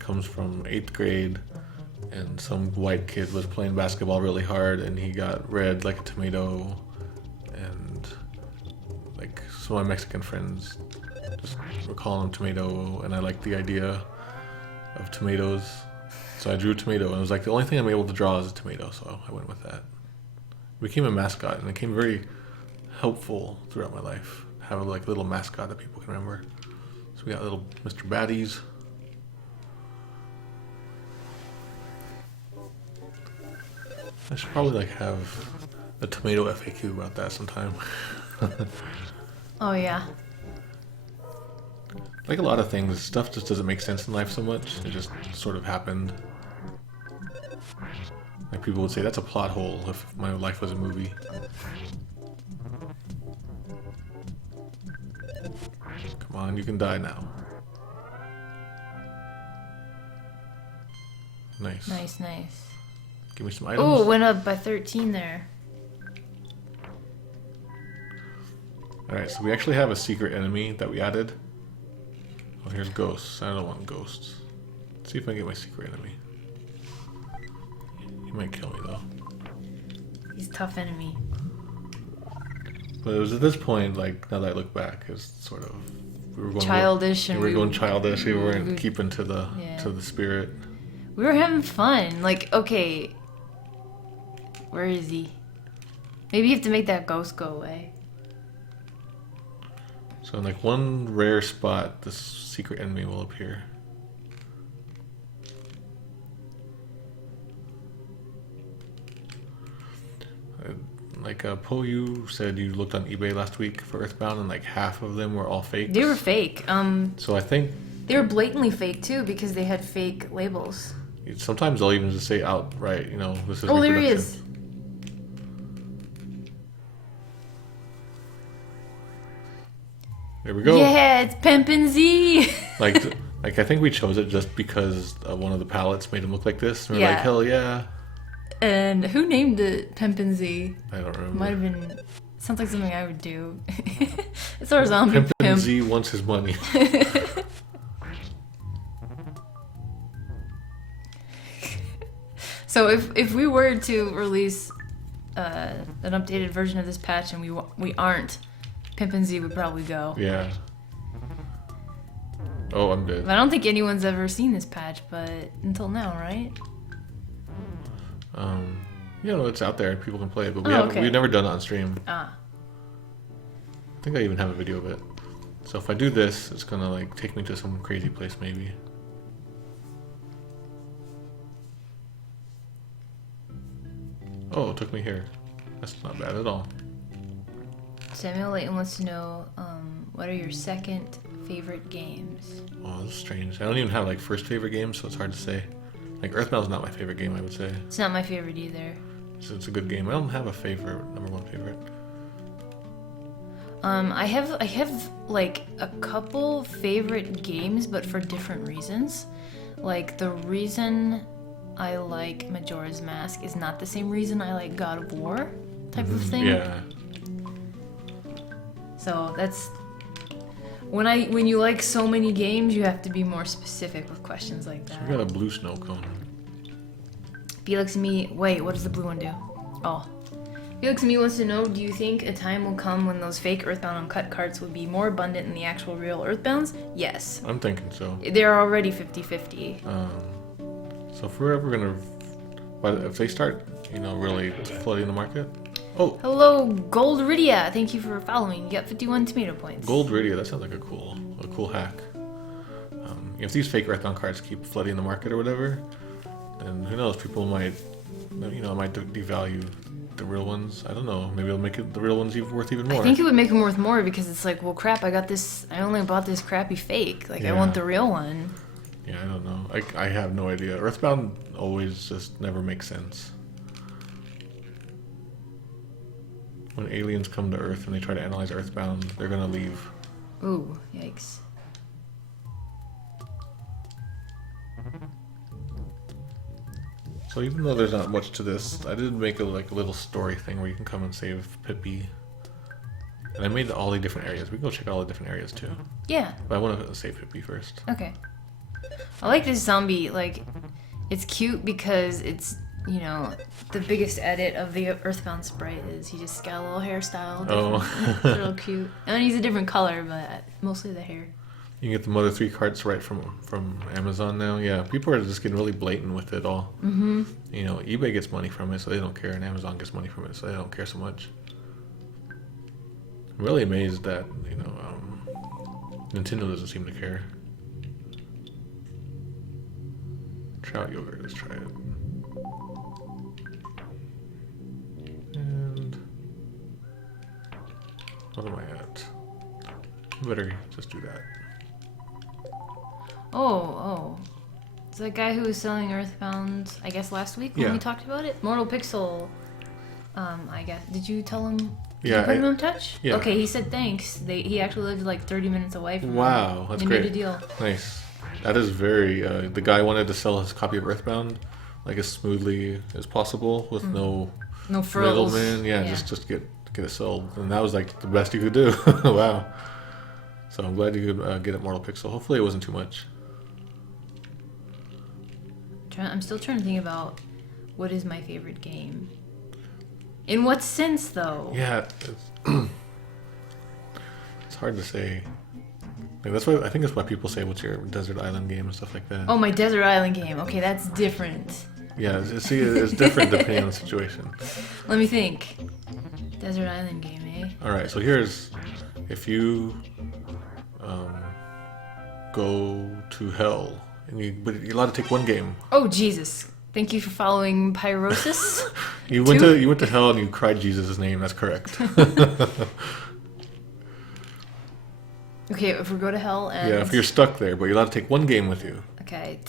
comes from 8th grade, and some white kid was playing basketball really hard, and he got red like a tomato, and like some of my Mexican friends just were calling him Tomato, and I liked the idea of tomatoes, so I drew a tomato, and it was like the only thing I'm able to draw is a tomato, so I went with that. It became a mascot, and it became very helpful throughout my life. Have a like little mascot that people can remember. So we got little Mr. Baddies. I should probably like have a tomato FAQ about that sometime. Oh yeah. Like a lot of things, stuff just doesn't make sense in life so much. It just sort of happened. Like people would say that's a plot hole if my life was a movie. Come on, you can die now. Nice. Nice, nice. Give me some items. Oh, went up by 13 there. Alright, so we actually have a secret enemy that we added. Oh, here's ghosts. I don't want ghosts. Let's see if I can get my secret enemy. He might kill me though. He's a tough enemy. But it was at this point, like, now that I look back, it's sort of we were going Childish and and we were we- going childish. We weren't we- keeping to the yeah. spirit. We were having fun. Like, okay. Where is he? Maybe you have to make that ghost go away. So in like one rare spot, this secret enemy will appear. Like Po, you said you looked on eBay last week for EarthBound, and like half of them were all fake. They were fake. So I think They were blatantly fake too because they had fake labels. sometimes they'll even just say outright, you know, this is. Oh, there he reproduction. is. There we go. Yeah, it's Pimpin' Z. Like I think we chose it just because one of the palettes made him look like this. And we're like, Yeah. hell yeah. And who named it Pimpin' Z? I don't remember. Might have been. Sounds like something I would do. It's our zombie Pimp and pimp. Z wants his money. So if we were to release an updated version of this patch and we aren't, Pimpin' Z would probably go. Yeah. Oh, I'm dead. I don't think anyone's ever seen this patch, but until now, right? You know, it's out there. People can play it, but Oh, okay. we've never done it on stream. Ah. I think I even have a video of it. So if I do this, it's gonna like take me to some crazy place, maybe. Oh, it took me here. That's not bad at all. Samuel Layton wants to know, what are your second favorite games? Oh, that's strange. I don't even have like first favorite games, so it's hard to say. Like Earthbound's not my favorite game, I would say. It's not my favorite either. So it's a good game. I don't have a favorite, number one favorite. I have like a couple favorite games, but for different reasons. Like the reason I like Majora's Mask is not the same reason I like God of War type of thing. Yeah. So that's when you like so many games, you have to be more specific with questions like So that. we got a blue snow cone. Felix and me, wait, what does the blue one do? Oh. Felix and me wants to know, do you think a time will come when those fake Earthbound Uncut cards will be more abundant than the actual real Earthbounds? Yes. I'm thinking so. They're already 50-50. So if we're ever gonna, but if they start, you know, really flooding the market. Oh, Hello, Gold Ridia. Thank you for following. You got 51 tomato points. Gold Radio. That sounds like a cool hack. If these fake Earthbound cards keep flooding the market or whatever, then who knows? People might, you know, might devalue the real ones. I don't know. Maybe it'll make the real ones even worth even more. I think it would make them worth more because it's like, well, crap, I only bought this crappy fake. Like, I want Yeah. the real one. Yeah, I don't know. I have no idea. Earthbound always just never makes sense. When aliens come to Earth and they try to analyze Earthbound, they're gonna leave. Ooh, yikes. So even though there's not much to this, I did make a little story thing where you can come and save Pippi. And I made all the different areas. We can go check out all the different areas too. Yeah. But I want to save Pippi first. Okay. I like this zombie. Like, it's cute because it's, you know, the biggest edit of the Earthbound sprite is he just got a little hairstyle. Oh. It's real cute. And he's a different color, but mostly the hair. You can get the Mother 3 carts right from Amazon now. Yeah, people are just getting really blatant with it all. Mm-hmm. You know, eBay gets money from it, so they don't care, and Amazon gets money from it, so they don't care so much. I'm really amazed that, you know, Nintendo doesn't seem to care. Trout yogurt, let's try it. And what am I at? I better just do that. Oh. It's that guy who was selling Earthbound, I guess, last week when Yeah. we talked about it? Mortal Pixel, I guess. Did you tell him? Did Yeah, you put him in touch? yeah. Okay, he said thanks. He actually lived like 30 minutes away from Wow, him. that's They great. made a deal. Nice. That is very. The guy wanted to sell his copy of Earthbound like as smoothly as possible with no No frills. middleman. Yeah, just get it sold, and that was like the best you could do. Wow. So I'm glad you could get it Mortal Pixel. Hopefully it wasn't too much. I'm still trying to think about what is my favorite game. In what sense, though? Yeah, it's hard to say. Like, that's why I think that's why people say, "What's your desert island game?" and stuff like that. Oh, my Desert Island game. Okay, that's different. Yeah, see, it's different depending on the situation. Let me think. Desert Island game, eh? All right, so here's if you go to hell, but you're allowed to take one game. Oh, Jesus. Thank you for following Pyrosis. You went to hell and you cried Jesus' name. That's correct. Okay, if we go to hell and... Yeah, if you're stuck there, but you're allowed to take one game with you. Okay,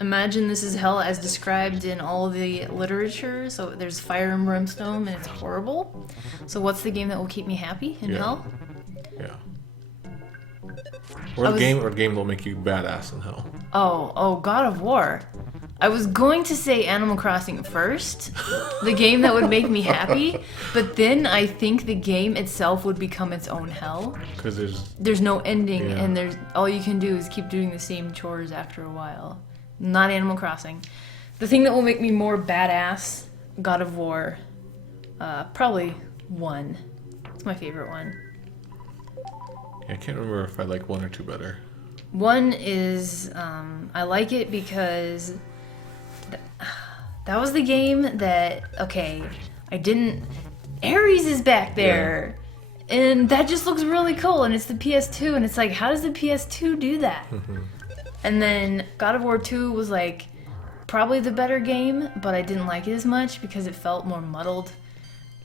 imagine this is hell as described in all the literature. So there's fire and brimstone, and it's horrible. So what's the game that will keep me happy in Yeah. hell? Yeah. Or a game that will make you badass in hell. Oh, God of War. I was going to say Animal Crossing first, the game that would make me happy, but then I think the game itself would become its own hell. Because There's no ending, Yeah. and there's all you can do is keep doing the same chores after a while. Not Animal Crossing. The thing that will make me more badass, God of War, probably 1. It's my favorite one. I can't remember if I like 1 or 2 better. 1 is, I like it because that was the game that, okay, Ares is back there. Yeah. And that just looks really cool. And it's the PS2. And it's like, how does the PS2 do that? And then God of War 2 was like probably the better game, but I didn't like it as much because it felt more muddled,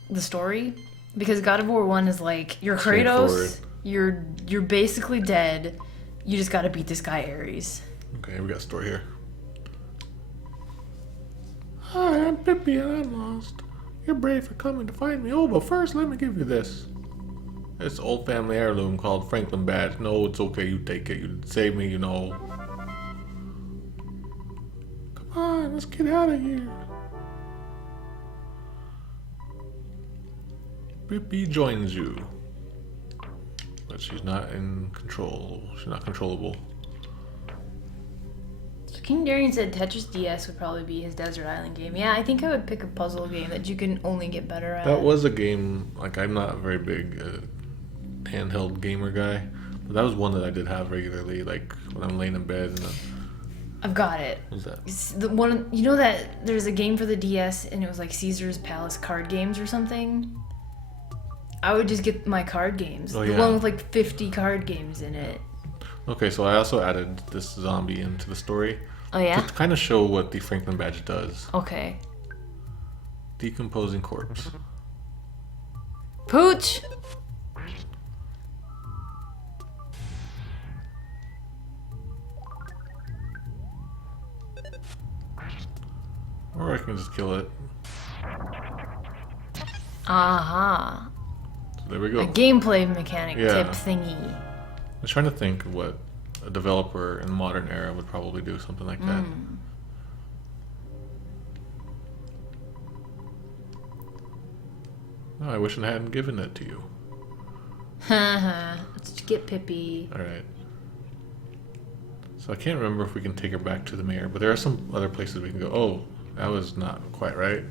the story. Because God of War 1 is like, you're Kratos, you're basically dead. You just gotta beat this guy Ares. Okay, we got a story here. Hi, I'm Pippi and I'm lost. You're brave for coming to find me. Oh, but first let me give you this. It's old family heirloom called Franklin badge. No, it's okay, you take it. You save me, you know. Come on, let's get out of here. Pippi joins you. But she's not in control. She's not controllable. So King Darian said Tetris DS would probably be his Desert Island game. Yeah, I think I would pick a puzzle game that you can only get better at. That was a game, like, I'm not a very big handheld gamer guy, but that was one that I did have regularly, like, when I'm laying in bed. And I've got it. what was that? It's the one, you know that there's a game for the DS and it was like Caesar's Palace card games or something? I would just get my card games. Oh, the yeah. one with like 50 card games in it. Okay, so I also added this zombie into the story Oh yeah? to kind of show what the Franklin badge does. Okay. Decomposing corpse. Pooch! Or I can just kill it. Aha. So there we go. A gameplay mechanic Yeah. type thingy. I'm trying to think what a developer in the modern era would probably do, something like that. Oh, I wish I hadn't given it to you. Haha. Let's get Pippi. Alright. So I can't remember if we can take her back to the mayor, but there are some other places we can go. Oh, that was not quite right.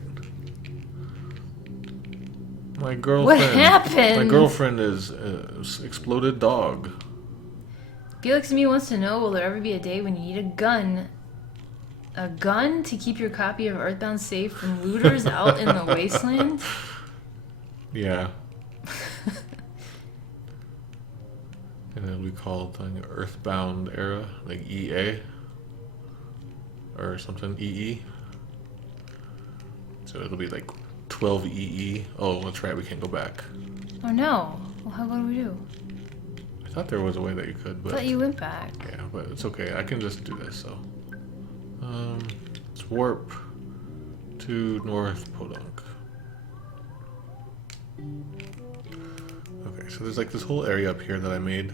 My girlfriend. What happened? My girlfriend is exploded dog. Felix to me wants to know, will there ever be a day when you need a gun? A gun to keep your copy of EarthBound safe from looters out in the wasteland? Yeah. And it'll be called like EarthBound era, like EA. Or something, EE. So it'll be like 12 EE. Oh, that's right, we can't go back. Oh no. Well, what do we do? I thought there was a way that you could, I but thought you went back. yeah, but it's okay. I can just do this. So, let's warp to North Podunk. Okay, so there's like this whole area up here that I made.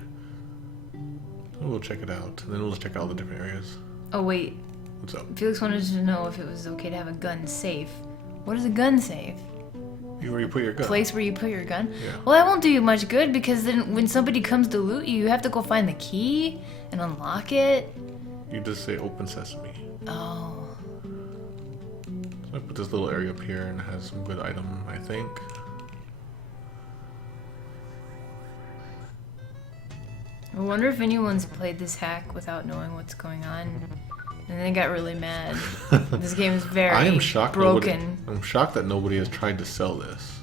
We'll check it out, and then we'll just check out all the different areas. Oh wait. What's up? Felix wanted to know if it was okay to have a gun safe. What is a gun safe? Where you put your gun. Place where you put your gun? Yeah. Well, that won't do you much good because then when somebody comes to loot you, you have to go find the key and unlock it. You just say open sesame. Oh. So I put this little area up here, and it has some good item, I think. I wonder if anyone's played this hack without knowing what's going on. And then got really mad. This game is very I am shocked. broken. I'm shocked that nobody has tried to sell this.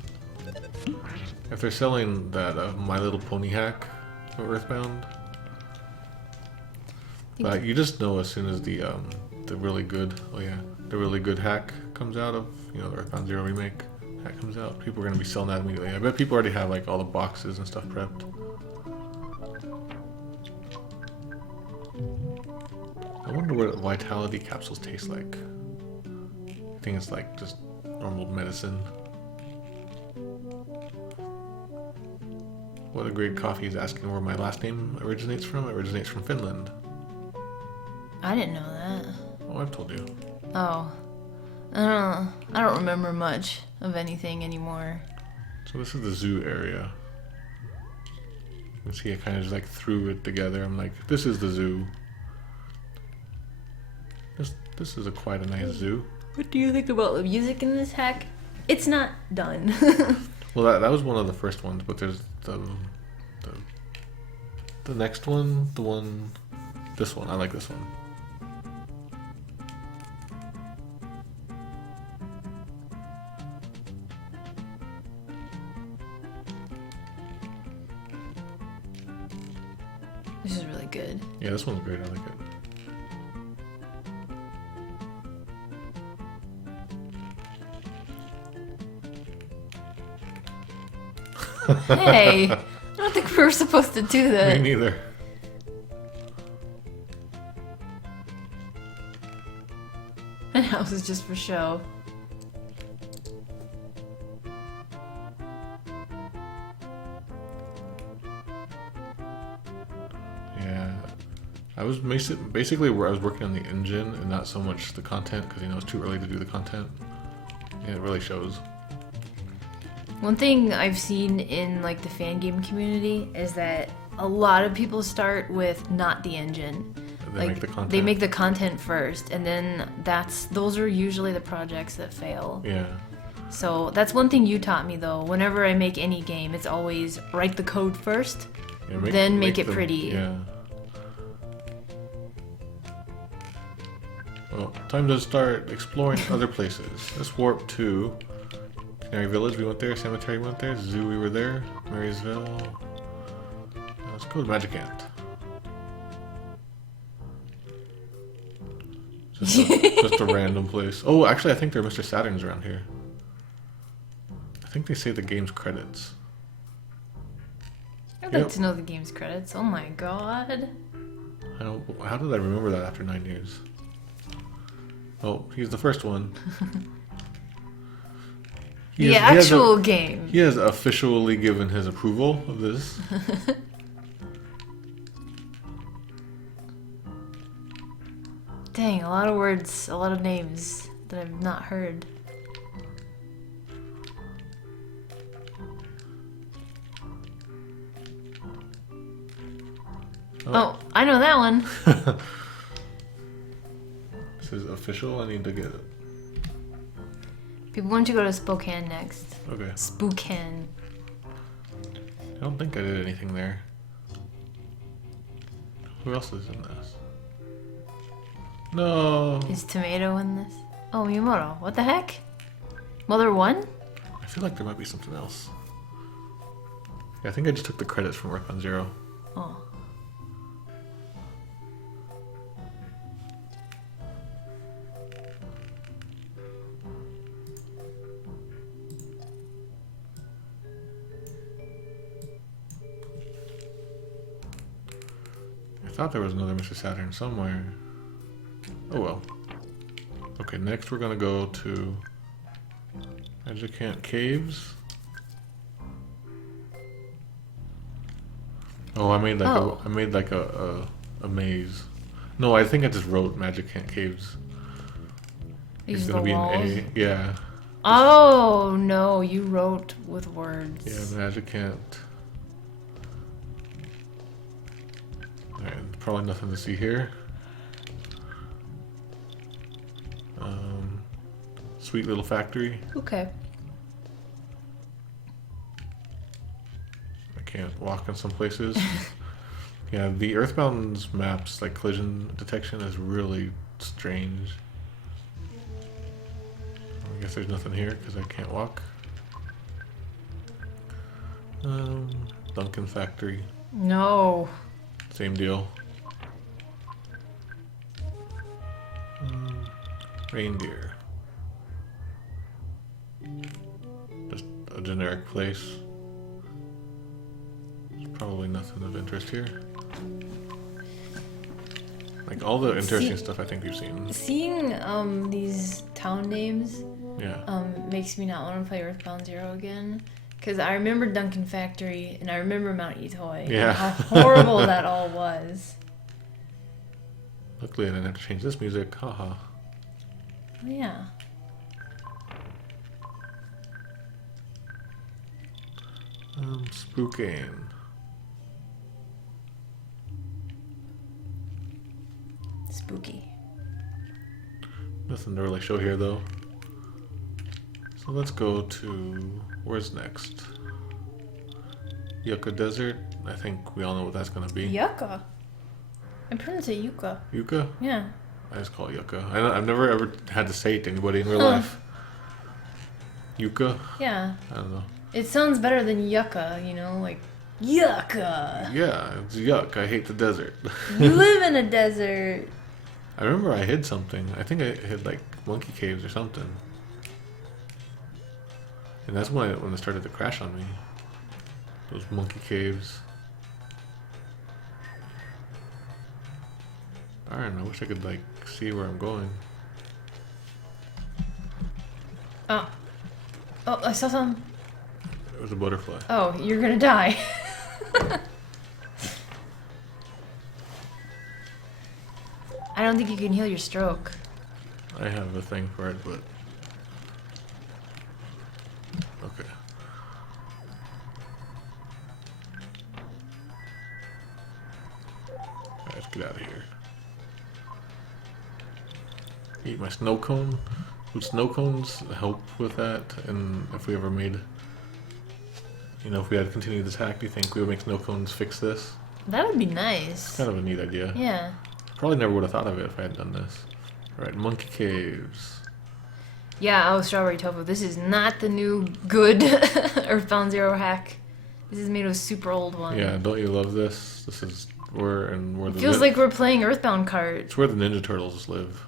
If they're selling that My Little Pony hack for EarthBound, but you just know as soon as the really good the really good hack comes out of the EarthBound Zero remake hack comes out, people are gonna be selling that immediately. I bet people already have like all the boxes and stuff prepped. I wonder what vitality capsules taste like. I think it's like just normal medicine. What a Great Coffee is asking where my last name originates from. It originates from Finland. I didn't know that. Oh, I've told you. Oh. I don't remember much of anything anymore. So this is the zoo area. You can see I kind of just like threw it together. I'm like, this is the zoo. This is quite a nice zoo. What do you think about the music in this hack? It's not done. Well, that was one of the first ones, but there's the next one, this one. I like this one. This is really good. Yeah, this one's great. I like it. Hey, I don't think we were supposed to do that. Me neither. And that was just for show. Yeah, I was basically where I was working on the engine and not so much the content because it's too early to do the content. Yeah, it really shows. One thing I've seen in like the fan game community is that a lot of people start with not the engine. They make the content. They make the content first, and then those are usually the projects that fail. Yeah. So that's one thing you taught me though. Whenever I make any game, it's always write the code first, Yeah, then make it them- pretty. Yeah. Well, time to start exploring other places. Let's warp to Canary Village. We went there. Cemetery we went there. Zoo we were there. Marysville. Let's go to Magic Ant. Just a random place. Oh, actually, I think there are Mr. Saturns around here. I think they say the game's credits. I'd like to know the game's credits. Oh my god. How did I remember that after 9 years? Oh, he's the first one. The actual game. He has officially given his approval of this. Dang, a lot of words, a lot of names that I've not heard. Oh, I know that one. This is official. I need to get it. People want to go to Spokane next. Okay. Spokane. I don't think I did anything there. Who else is in this? No. Is Tomato in this? Oh, Miyamoto. What the heck? Mother 1? I feel like there might be something else. Yeah, I think I just took the credits from EarthBound Zero. Oh. I thought there was another Mr. Saturn somewhere. Oh well. Okay, next we're gonna go to Magicant Caves. Oh, I made like a maze. No, I think I just wrote Magicant Caves. These It's are gonna the be walls? an A. Yeah. Oh, no. You wrote with words. Yeah, Magicant. Alright, probably nothing to see here. Sweet little factory. Okay. I can't walk in some places. Yeah, the Earthbound's maps, like collision detection, is really strange. I guess there's nothing here because I can't walk. Duncan Factory, No. same deal. Reindeer. Just a generic place. There's probably nothing of interest here. Like all the interesting stuff I think we've seen. Seeing these town names Yeah. makes me not want to play EarthBound Zero again. Because I remember Duncan Factory and I remember Mount Etoy. Yeah. And how horrible that all was. Luckily I didn't have to change this music. Haha. Oh, yeah. Spokane. Spooky. Nothing to really show here though. So let's go to where's next? Yucca Desert. I think we all know what that's gonna be. Yucca. I pronounce it Yucca. Yucca? Yeah. I just call it Yucca. I've never ever had to say it to anybody in real life. Yucca? Yeah. I don't know. It sounds better than Yucca, you know, like Yucca. Yeah, it's yuck. I hate the desert. You live in a desert. I remember I hid something. I think I hid like monkey caves or something. And that's when it started to crash on me. Those monkey caves. Darn, I wish I could like see where I'm going. Oh. Oh, I saw some. It was a butterfly. Oh, you're gonna die. I don't think you can heal your stroke. I have a thing for it, but okay. Alright, let's get out of here. Eat my snow cone. Would snow cones help with that? And if we ever made, you know, if we had to continue this hack, do you think we would make snow cones fix this? That would be nice. Kind of a neat idea. Yeah. Probably never would have thought of it if I had done this. Alright, monkey caves. Yeah, oh, Strawberry Tofu. This is not the new good Earthbound Zero hack. This is made of a super old one. Yeah, don't you love this? This is where the Feels like we're playing Earthbound Cart. it's where the Ninja Turtles live.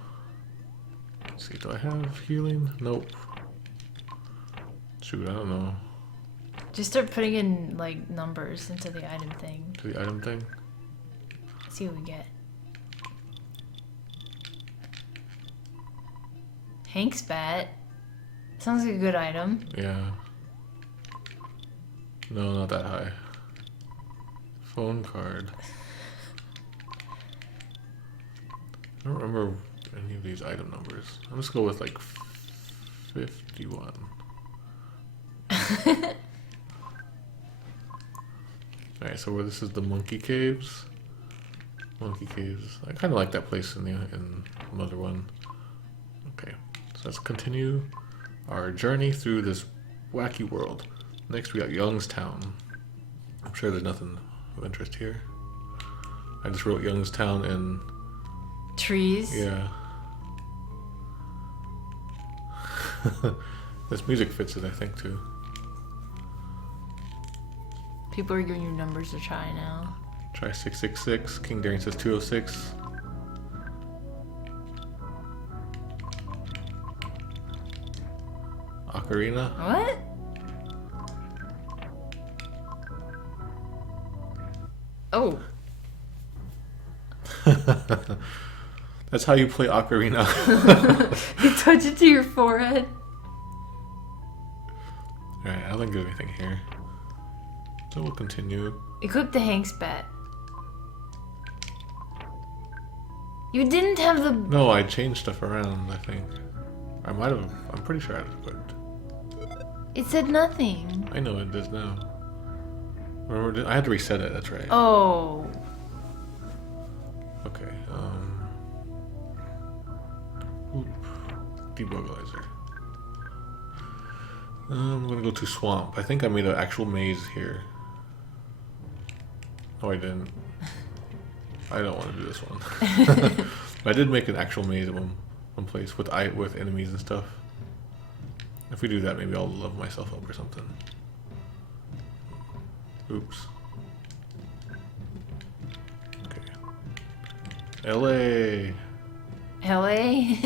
Let's see, do I have healing? Nope. Shoot, I don't know. Just start putting in, like, numbers into the item thing. To the item thing? See what we get. Hank's bat. Sounds like a good item. Yeah. No, not that high. Phone card. I don't remember any of these item numbers. I'm just go with like 51. Alright, so where this is the monkey caves. Monkey Caves. I kind of like that place in another one. Okay, so let's continue our journey through this wacky world. Next we got Youngstown. I'm sure there's nothing of interest here. I just wrote Youngstown and Trees. yeah. This music fits it, I think, too. People are giving you numbers to try now. Try 666. King Darian says 206. Ocarina. What? Oh. That's how you play Ocarina. You touch it to your forehead. Alright, I don't think there's anything here. So we'll continue. Equip the Hank's bat. You didn't have the... No, I changed stuff around, I think. I might have. I'm pretty sure I equipped. It said nothing. I know it does now. Remember, I had to reset it, that's right. Oh. Okay, oop. Debuggalizer. I'm gonna go to Swamp. I think I made an actual maze here. No, I didn't. I don't want to do this one. I did make an actual maze at one place with enemies and stuff. If we do that, maybe I'll level myself up or something. Oops. Okay. LA. LA?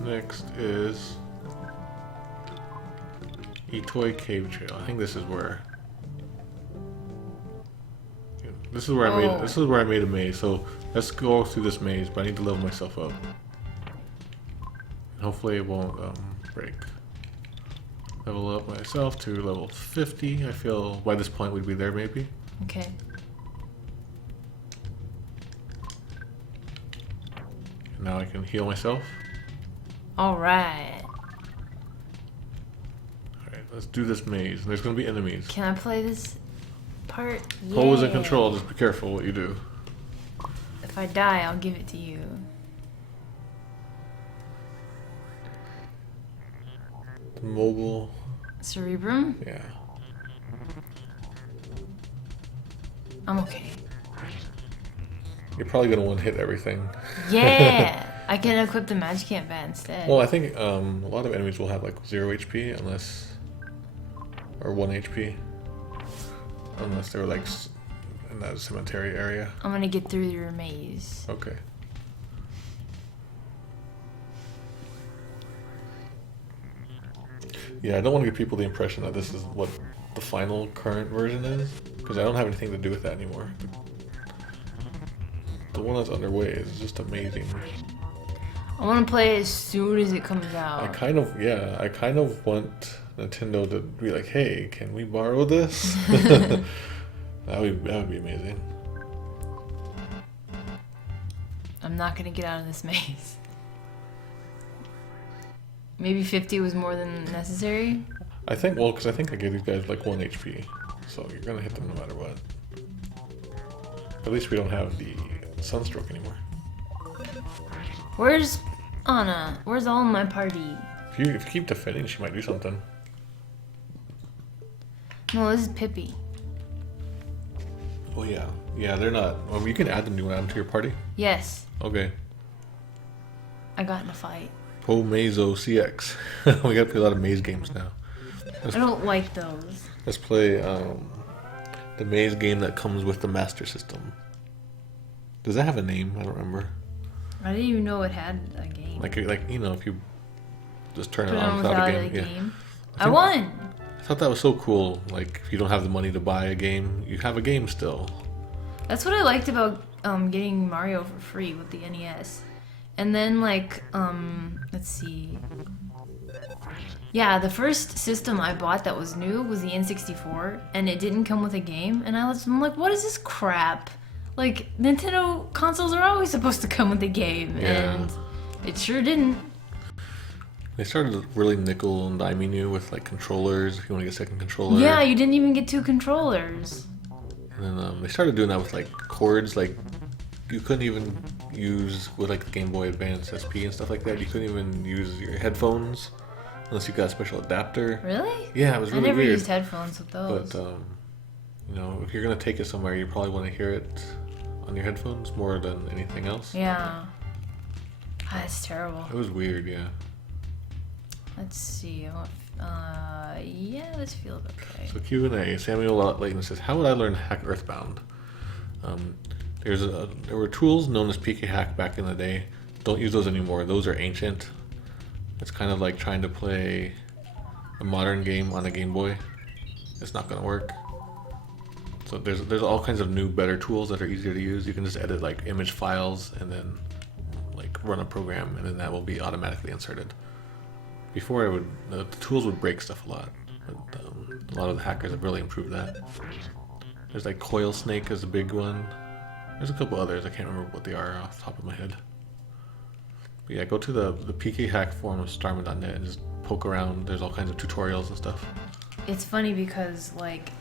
Next is Etoy Cave Trail. I think this is where. This is where I made. This is where I made a maze. So let's go through this maze, but I need to level myself up. And hopefully it won't break. Level up myself to level 50. I feel by this point we'd be there maybe. Okay. And now I can heal myself. Alright. Alright, let's do this maze. There's gonna be enemies. Can I play this part? Pose and Yeah. control, just be careful what you do. If I die, I'll give it to you. Mobile. Cerebrum? Yeah. I'm okay. You're probably gonna one hit everything. Yeah! I can equip the Magicant bat instead. Well, I think a lot of enemies will have like 0 HP unless, or 1 HP, unless they're like in that cemetery area. I'm gonna get through your maze. Okay. Yeah, I don't want to give people the impression that this is what the final current version is, because I don't have anything to do with that anymore. The one that's underway is just amazing. I want to play it as soon as it comes out. I kind of want Nintendo to be like, hey, can we borrow this? that would be amazing. I'm not gonna get out of this maze. Maybe 50 was more than necessary? I think, well, because I think I gave these guys like 1 HP, so you're gonna hit them no matter what. At least we don't have the sunstroke anymore. Where's Anna? Where's all my party? If you keep defending, she might do something. No, this is Pippi. Oh yeah, yeah, they're not. Well, you can add them to your party. Yes, Okay. I got in a fight. Po Mazo CX. We gotta play a lot of maze games now. I don't like those. Let's play the maze game that comes with the Master System. Does that have a name? I don't remember. I didn't even know it had a game. Like you know, if you just turn Put it it on on without without a a game. Yeah. game. I I think- won! I thought that was so cool. Like, if you don't have the money to buy a game, you have a game still. That's what I liked about getting Mario for free with the NES. And then like let's see. Yeah, the first system I bought that was new was the N64, and it didn't come with a game. And I'm like, what is this crap? Like, Nintendo consoles are always supposed to come with a game, Yeah. and it sure didn't. They started really nickel and diming you with like controllers if you want to get a second controller. Yeah, you didn't even get 2 controllers. And then they started doing that with like cords. Like you couldn't even use with like the Game Boy Advance SP and stuff like that. You couldn't even use your headphones unless you got a special adapter. Really? Yeah, it was really I never weird. used headphones with those. But you know, if you're gonna take it somewhere, you probably want to hear it on your headphones more than anything else. Yeah. That's terrible. It was weird, yeah. Let's see. Yeah, this feels okay. So Q&A. Samuel Layton says, "How would I learn Hack Earthbound?" There were tools known as PK Hack back in the day. Don't use those anymore. Those are ancient. It's kind of like trying to play a modern game on a Game Boy. It's not gonna work. So there's all kinds of new, better tools that are easier to use. You can just edit like image files and then like run a program, and then that will be automatically inserted. Before the tools would break stuff a lot, but a lot of the hackers have really improved that. There's like Coil Snake is a big one. There's a couple others, I can't remember what they are off the top of my head. But yeah, go to the PK Hack forum of starman.net and just poke around. There's all kinds of tutorials and stuff. It's funny because, like,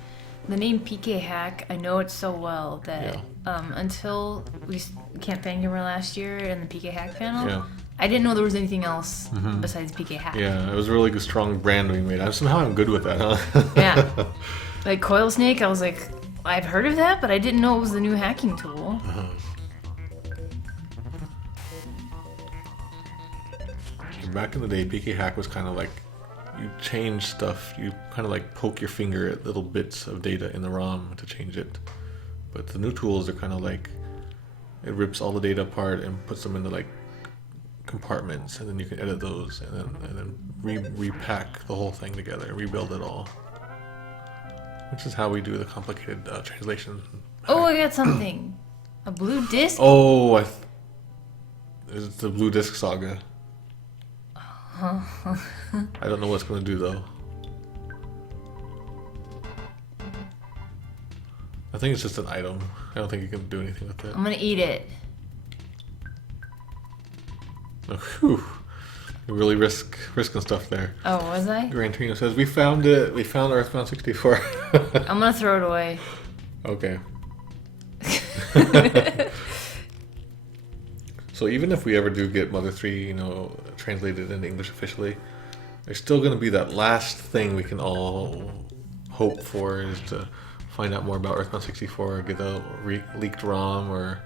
the name PK Hack, I know it so well that until we Camp Fangamer last year in the PK Hack panel, I didn't know there was anything else besides PK Hack. Yeah, it was a really good, strong brand we made. Somehow I'm good with that, huh? Yeah. Like Coil Snake, I was like, I've heard of that, but I didn't know it was the new hacking tool. Back in the day, PK Hack was kind of like, you change stuff, you kind of like poke your finger at little bits of data in the ROM to change it. But the new tools are kind of like, it rips all the data apart and puts them into like compartments, and then you can edit those and then repack the whole thing together, rebuild it all. Which is how we do the complicated translation. Oh, I got something. A blue disc? Oh, it's the Blue Disc Saga. I don't know what it's going to do though. I think it's just an item. I don't think you can do anything with it. I'm gonna eat it. Oh, whew. You really risking stuff there. Oh, was I? Gran Torino says, "We found it. We found EarthBound 64. I'm gonna throw it away. Okay. So even if we ever do get Mother 3, you know, translated into English officially, there's still going to be that last thing we can all hope for, is to find out more about EarthBound 64, or get a leaked ROM, or...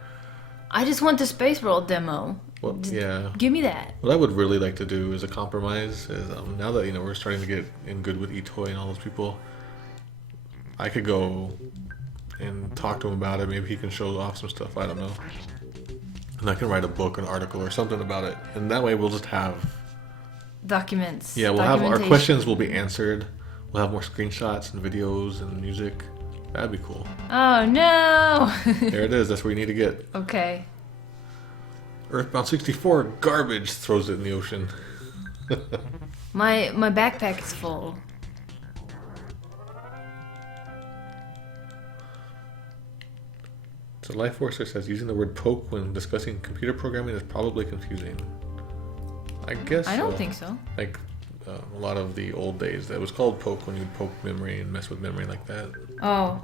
I just want the Space World demo. Well, yeah. Give me that. What I would really like to do as a compromise is, now that, you know, we're starting to get in good with eToy and all those people, I could go and talk to him about it. Maybe he can show off some stuff. I don't know. And I can write a book, an article, or something about it. And that way we'll just have... Documents. Yeah, we'll have our questions will be answered. We'll have more screenshots and videos and music. That'd be cool. Oh, no! There it is. That's where you need to get. Okay. EarthBound 64, garbage, throws it in the ocean. My backpack is full. So Life Forcer says using the word poke when discussing computer programming is probably confusing. I guess I don't think so. Like a lot of the old days, that was called poke when you'd poke memory and mess with memory like that. Oh,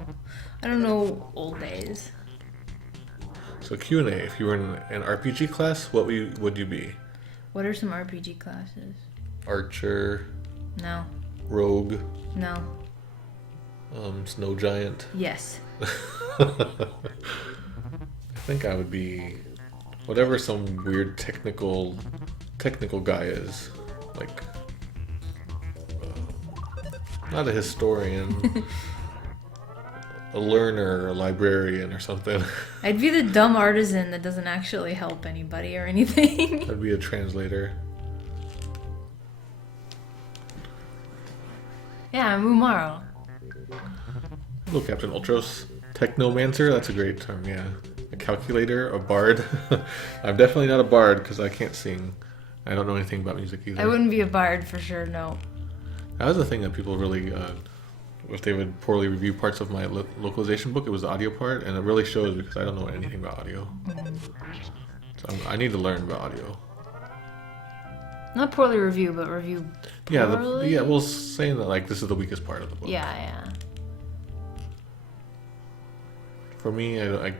I don't know old days. So Q&A, if you were in an RPG class, what would you be? What are some RPG classes? Archer, No. Rogue, No. Snow Giant. Yes. I think I would be whatever some weird technical guy is, like not a historian, a learner, a librarian, or something. I'd be the dumb artisan that doesn't actually help anybody or anything. I'd be a translator. Yeah, I'm Umaro. Hello, Captain Ultros. Technomancer, that's a great term, yeah. A calculator, a bard. I'm definitely not a bard because I can't sing. I don't know anything about music either. I wouldn't be a bard for sure, no. That was the thing that people really, if they would poorly review parts of my localization book, it was the audio part, and it really shows because I don't know anything about audio. So I need to learn about audio. Not poorly reviewed, but reviewed Yeah, poorly. we'll say that like this is the weakest part of the book. Yeah. For me, I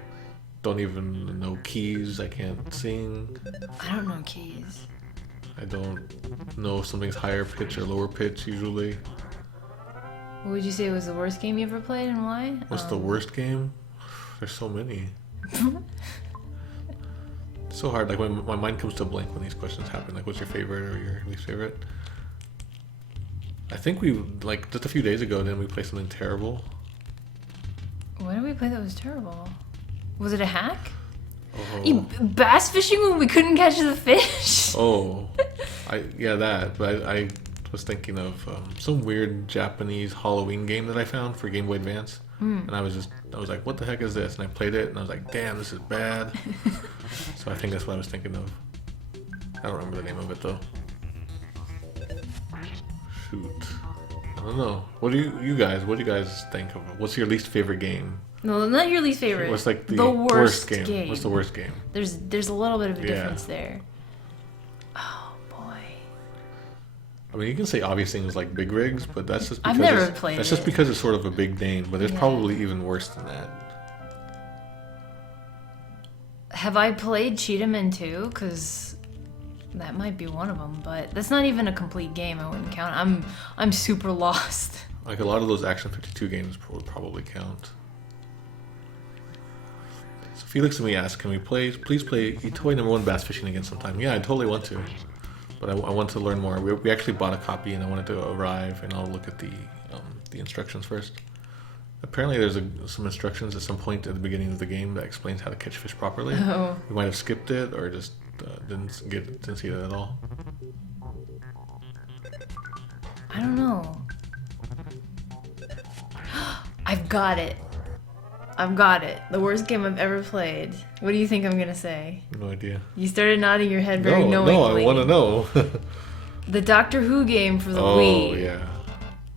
don't even know keys. I can't sing. I don't know keys. I don't know if something's higher pitch or lower pitch usually. What would you say was the worst game you ever played and why? What's the worst game? There's so many. It's so hard. Like when my mind comes to a blank when these questions happen. Like, what's your favorite or your least favorite? I think we like just a few days ago. Didn't we play something terrible? What did we play that was terrible? Was it a hack? Oh, Bass fishing when we couldn't catch the fish? oh, that. But I was thinking of some weird Japanese Halloween game that I found for Game Boy Advance, and I was like, what the heck is this? And I played it, and I was like, damn, this is bad. So I think that's what I was thinking of. I don't remember the name of it though. Shoot, I don't know. What do you guys think of? What's your least favorite game? No, not your least favorite. What's like the worst game? game? What's the worst game? There's a little bit of a Yeah. difference there. Oh boy. I mean, you can say obvious things like Big Rigs, but that's just I've because never played that's just it. because it's sort of a big name. But there's Yeah. probably even worse than that. Have I played Cheetahman 2? Because that might be one of them, but that's not even a complete game. I wouldn't count. I'm super lost. Like a lot of those Action 52 games would probably count. So Felix and me asked, can we please play Itoi #1 Bass Fishing again sometime? Yeah, I totally want to. But I want to learn more. We actually bought a copy and I wanted to arrive and I'll look at the instructions first. Apparently there's some instructions at some point at the beginning of the game that explains how to catch fish properly. Oh. We might have skipped it or just didn't see it at all. I don't know. I've got it. The worst game I've ever played. What do you think I'm gonna say? No idea. You started nodding your head very No, knowingly. I want to know. The Doctor Who game for the Oh Wii. yeah.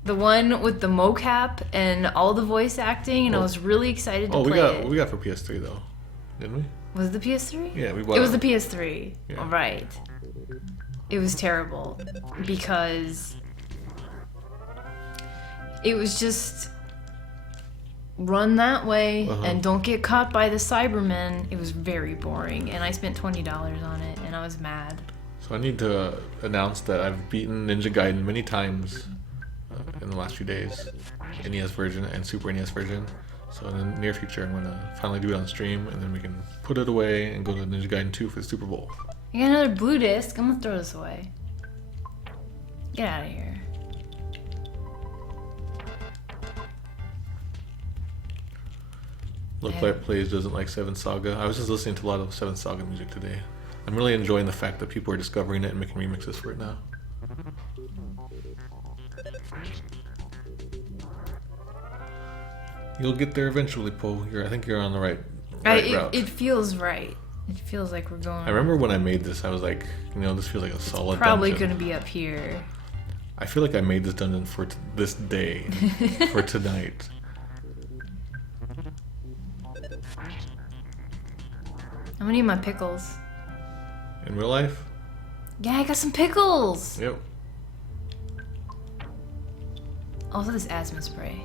The one with the mocap and all the voice acting, and I was really excited to play it. we got for PS3 though, didn't we? Was it the PS3? Yeah, we bought It was it. the PS3. Yeah. All right. It was terrible because it was just run that way and don't get caught by the Cybermen. It was very boring, and I spent $20 on it, and I was mad. So I need to announce that I've beaten Ninja Gaiden many times in the last few days, NES version and Super NES version. So in the near future, I'm gonna finally do it on stream, and then we can put it away and go to Ninja Gaiden 2 for the Super Bowl. I got another blue disc. I'm gonna throw this away. Get out of here. Look Like Plays doesn't like Seven Saga. I was just listening to a lot of Seven Saga music today. I'm really enjoying the fact that people are discovering it and making remixes for it now. You'll get there eventually, Poe. I think you're on the right route. It feels right. It feels like we're going. I remember when I made this, I was like, this feels like a solid Probably dungeon. gonna be up here. I feel like I made this dungeon for this day, for tonight. I'm gonna need my pickles. In real life? Yeah, I got some pickles. Yep. Also, this asthma spray.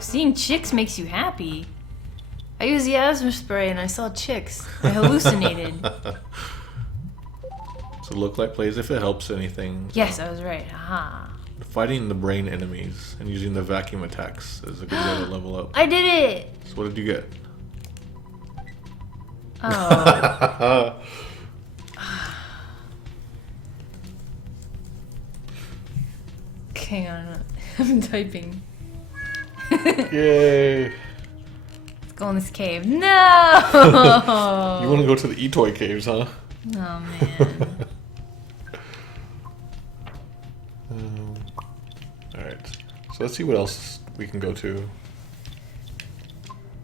Seeing chicks makes you happy. I used the asthma spray and I saw chicks. I hallucinated. So Look Like Plays, if it helps anything. Yes, I was right. Aha. Fighting the brain enemies and using the vacuum attacks is a good way to level up. I did it! So what did you get? Oh. Hang on. I'm typing. Yay! Let's go in this cave. No! You want to go to the Itoi caves, huh? Oh, man. Alright. So let's see what else we can go to.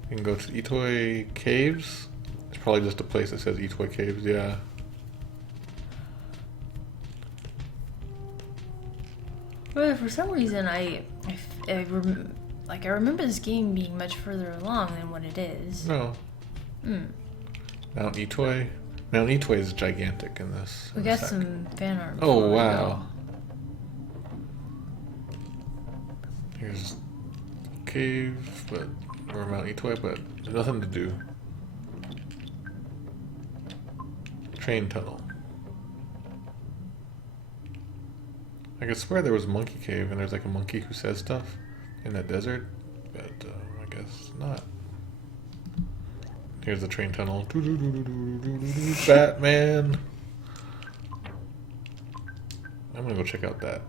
We can go to Itoi Caves. It's probably just a place that says Itoi Caves, yeah. But for some reason, I remember this game being much further along than what it is. No. Mount Itoi. Mount Itoi is gigantic in this. We in got this deck. some fan art. Oh before we wow. Here's cave, but or Mount Itoi, but there's nothing to do. Train tunnel. I could swear there was a monkey cave, and there's like a monkey who says stuff in that desert, but I guess not. Here's the train tunnel. Batman. I'm gonna go check out that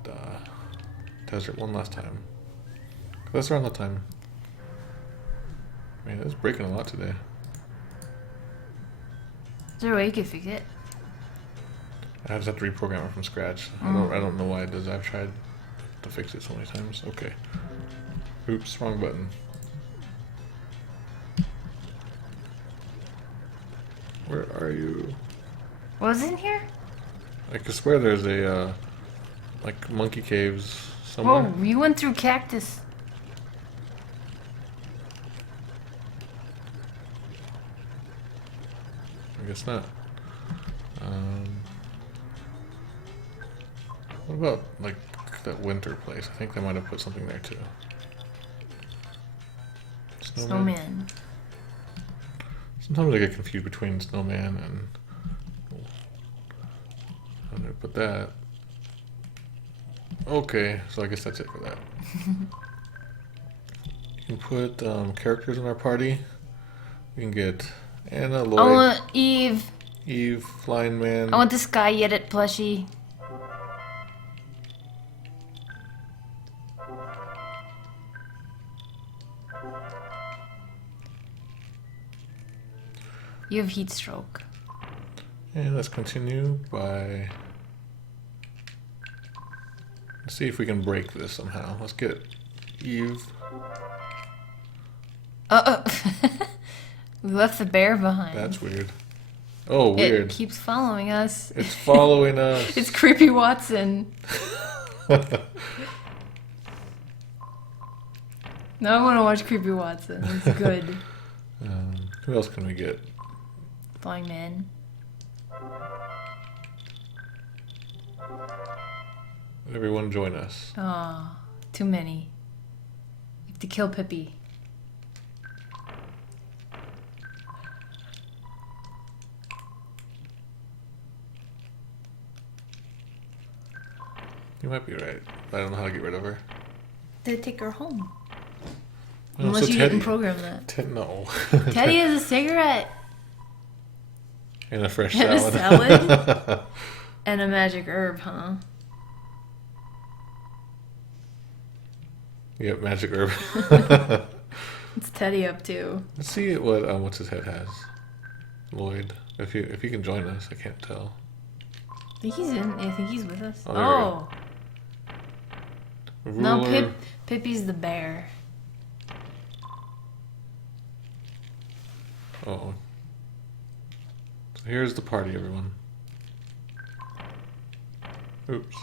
desert one last time. 'Cause that's around the time. Man, it's breaking a lot today. Is there a way you could fix it? I just have to reprogram it from scratch. I don't know why it does. I've tried to fix it so many times. Okay. Oops, wrong button. Where are you? Was it in here? I could swear there's a like monkey caves somewhere. Whoa, you went through cactus. I guess not. What about like that winter place? I think they might have put something there too. Snowman. Sometimes I get confused between snowman and. I'm gonna put that. Okay, so I guess that's it for that. You can put characters in our party. We can get Anna, I Lloyd, want Eve. Eve, Flying Man. I want the Sky Yedit plushie. You have heat stroke. And let's continue by. Let's see if we can break this somehow. Let's get Eve. We left the bear behind. That's weird. Oh, weird. It keeps following us. It's following us. It's creepy Watson. Now I want to watch Creepy Watson. It's good. Who else can we get? Flying Man. Everyone join us. Aw, too many. You have to kill Pippi. You might be right. I don't know how to get rid of her. They take her home. No, Unless so you Teddy- didn't program that. No. Teddy has a cigarette. And a fresh And a salad. salad? And a magic herb, huh? Yep, magic herb. What's Teddy up to? Let's see what what's his head has. Lloyd. If you can join us, I can't tell. I think he's in. I think he's with us. Oh, there we go. No, Ruler. Pippi's the bear. Oh. So here's the party, everyone. Oops.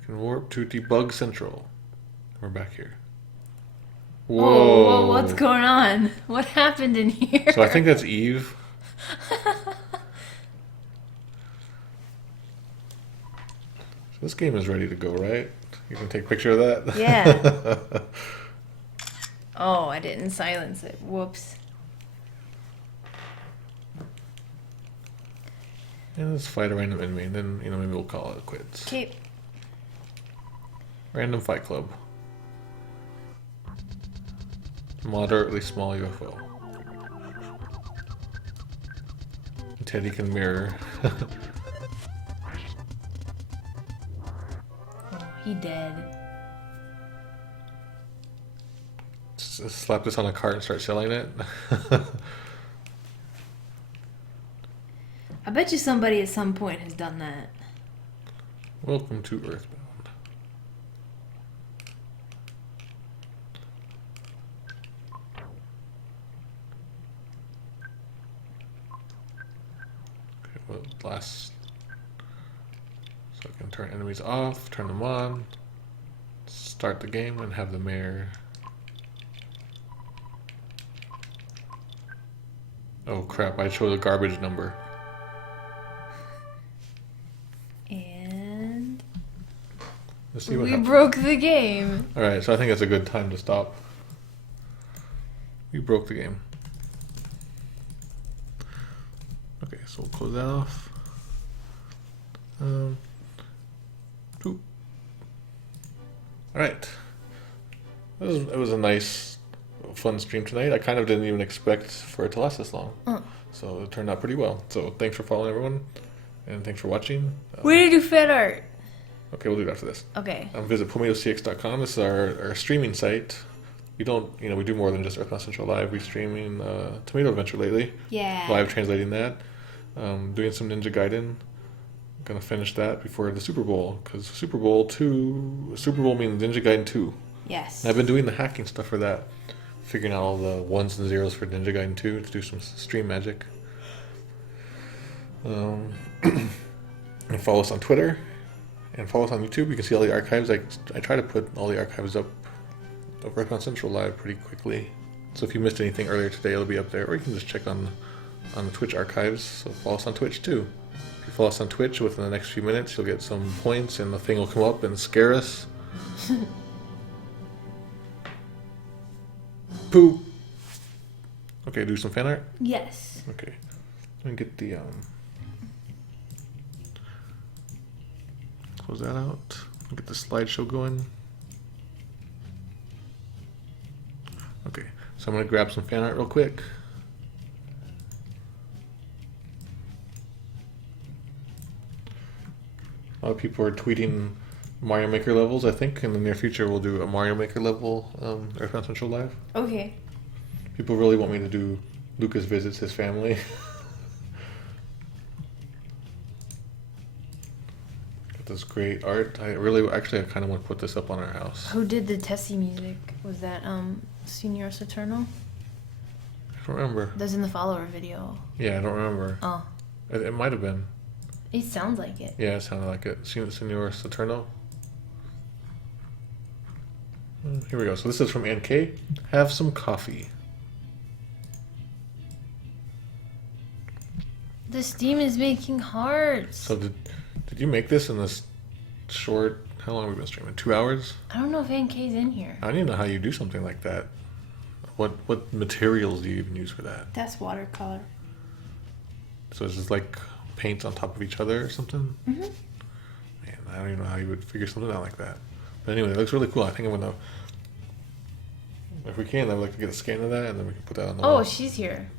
You can warp to debug central. We're back here. Whoa, whoa, what's going on? What happened in here? So I think that's Eve. So this game is ready to go, right? You can take a picture of that? Yeah. Oh, I didn't silence it. Whoops. Yeah, let's fight a random enemy, and then, maybe we'll call it quits. Okay. Random fight club. Moderately small UFO. Teddy can mirror. Oh, he dead. Just slap this on a cart and start selling it. I bet you somebody at some point has done that. Welcome to EarthBound. Okay, well, last. So I can turn enemies off, turn them on, start the game, and have the mayor. Oh crap! I chose a garbage number. And Let's see what we happens. broke the game. All right, so I think that's a good time to stop. We broke the game. Okay, so we'll close that off. Boop. All right. It was a nice, fun stream tonight. I kind of didn't even expect for it to last this long. So it turned out pretty well. So thanks for following, everyone. And thanks for watching. Where did you do fan art? Okay, we'll do it after this. Okay. Visit PometosCX.com. This is our streaming site. We don't, we do more than just EarthBound Central Live. We're streaming Tomato Adventure lately. Yeah. Live translating that. Doing some Ninja Gaiden. Gonna finish that before the Super Bowl, because Super Bowl means Ninja Gaiden 2. Yes. And I've been doing the hacking stuff for that. Figuring out all the ones and zeros for Ninja Gaiden 2 to do some stream magic. And follow us on Twitter. And follow us on YouTube. You can see all the archives. I try to put all the archives up of EarthBound Central Live pretty quickly. So if you missed anything earlier today, it'll be up there. Or you can just check on the Twitch archives. So follow us on Twitch too. If you follow us on Twitch within the next few minutes, you'll get some points and the thing will come up and scare us. Poo! Okay, do some fan art? Yes. Okay. Let me get the close that out. Get the slideshow going. Okay, so I'm gonna grab some fan art real quick. A lot of people are tweeting Mario Maker levels. I think in the near future we'll do a Mario Maker level EarthBound Central Live. Okay. People really want me to do Lucas visits his family. Got this great art. I kind of want to put this up on our house. Who did the Tessie music? Was that Senior Saturnal? I don't remember. That's in the follower video. Yeah, I don't remember. Oh. It might have been. It sounds like it. Yeah, it sounded like it. Senor Saturno. Here we go. So this is from NK. Have some coffee. The steam is making hearts. So did you make this in this short? How long have we been streaming? 2 hours? I don't know if NK's in here. I don't even know how you do something like that. What materials do you even use for that? That's watercolor. So it's just like paints on top of each other or something? Mm-hmm. Man, I don't even know how you would figure something out like that. But anyway, it looks really cool. I think I'm gonna, if we can, I would like to get a scan of that and then we can put that on the wall. Oh, she's here.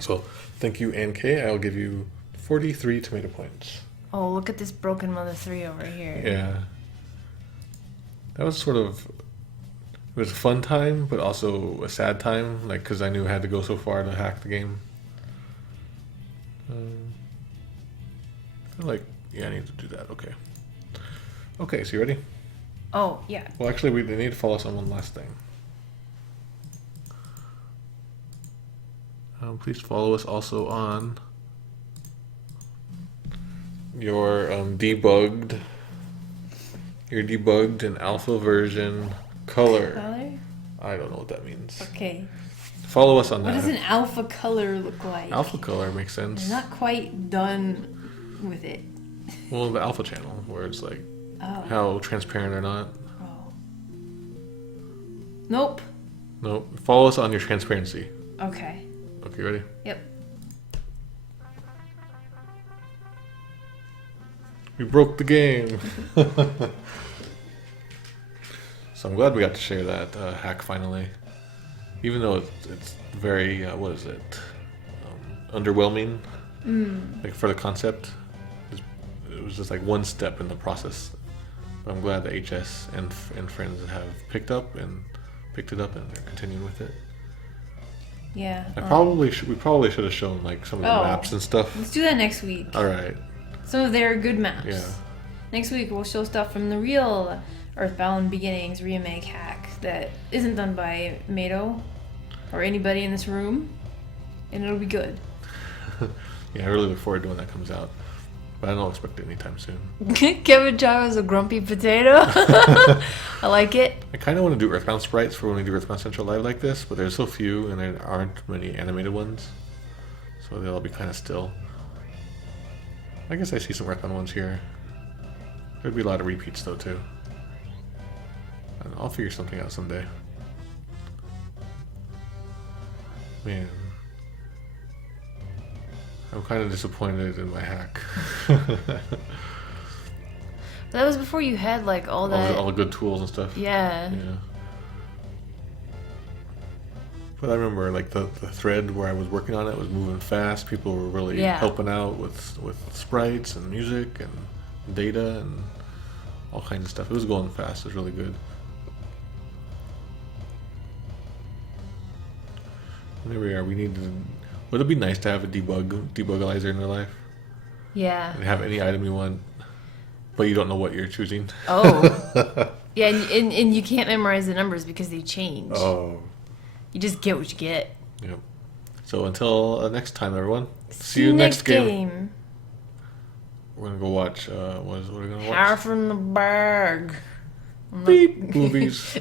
So thank you, NK. I'll give you 43 tomato points. Oh, look at this broken Mother 3 over here. Yeah. That was sort of, it was a fun time, but also a sad time, like, because I knew I had to go so far to hack the game. I feel like, yeah, I need to do that. Okay. Okay, so you ready? Oh, yeah. Well, actually, we need to follow us on one last thing. Please follow us also on your debugged and alpha version color. Color? I don't know what that means. Okay. Follow us on What that. does an alpha color look like? Alpha color makes sense. I'm not quite done with it. Well, the alpha channel, where it's like Oh. how transparent or not. Oh. Nope. No, follow us on your transparency. Okay. Okay, ready? Yep. We broke the game. So I'm glad we got to share that hack finally. Even though it's very, what is it? Underwhelming. Like for the concept. It was just like one step in the process. But I'm glad that HS and friends have picked it up and they're continuing with it. Yeah. We probably should have shown like some of the Oh. maps and stuff. Let's do that next week. All right. Some of their good maps. Yeah. Next week we'll show stuff from the real EarthBound Beginnings remake hack that isn't done by Mato or anybody in this room, and it'll be good. Yeah, I really look forward to when that comes out. But I don't expect it anytime soon. Kevin Chai was a grumpy potato. I like it. I kind of want to do Earthbound sprites for when we do Earthbound Central live like this, but there's so few and there aren't many animated ones. So they'll all be kind of still. I guess I see some Earthbound ones here. There'd be a lot of repeats though too. And I'll figure something out someday. Man. I'm kind of disappointed in my hack. That was before you had like all that. All the good tools and stuff. Yeah. Yeah. But I remember like the thread where I was working on it was moving fast. People were really helping out with sprites and music and data and all kinds of stuff. It was going fast. It was really good. And there we are. We need to. Would it be nice to have a debugalizer in your life Yeah. and have any item you want, but you don't know what you're choosing? Oh. Yeah, and you can't memorize the numbers because they change. Oh. You just get what you get. Yep. So until next time, everyone. See you next game. We're gonna go watch. What are we gonna watch? Hair from the bag. Beep movies.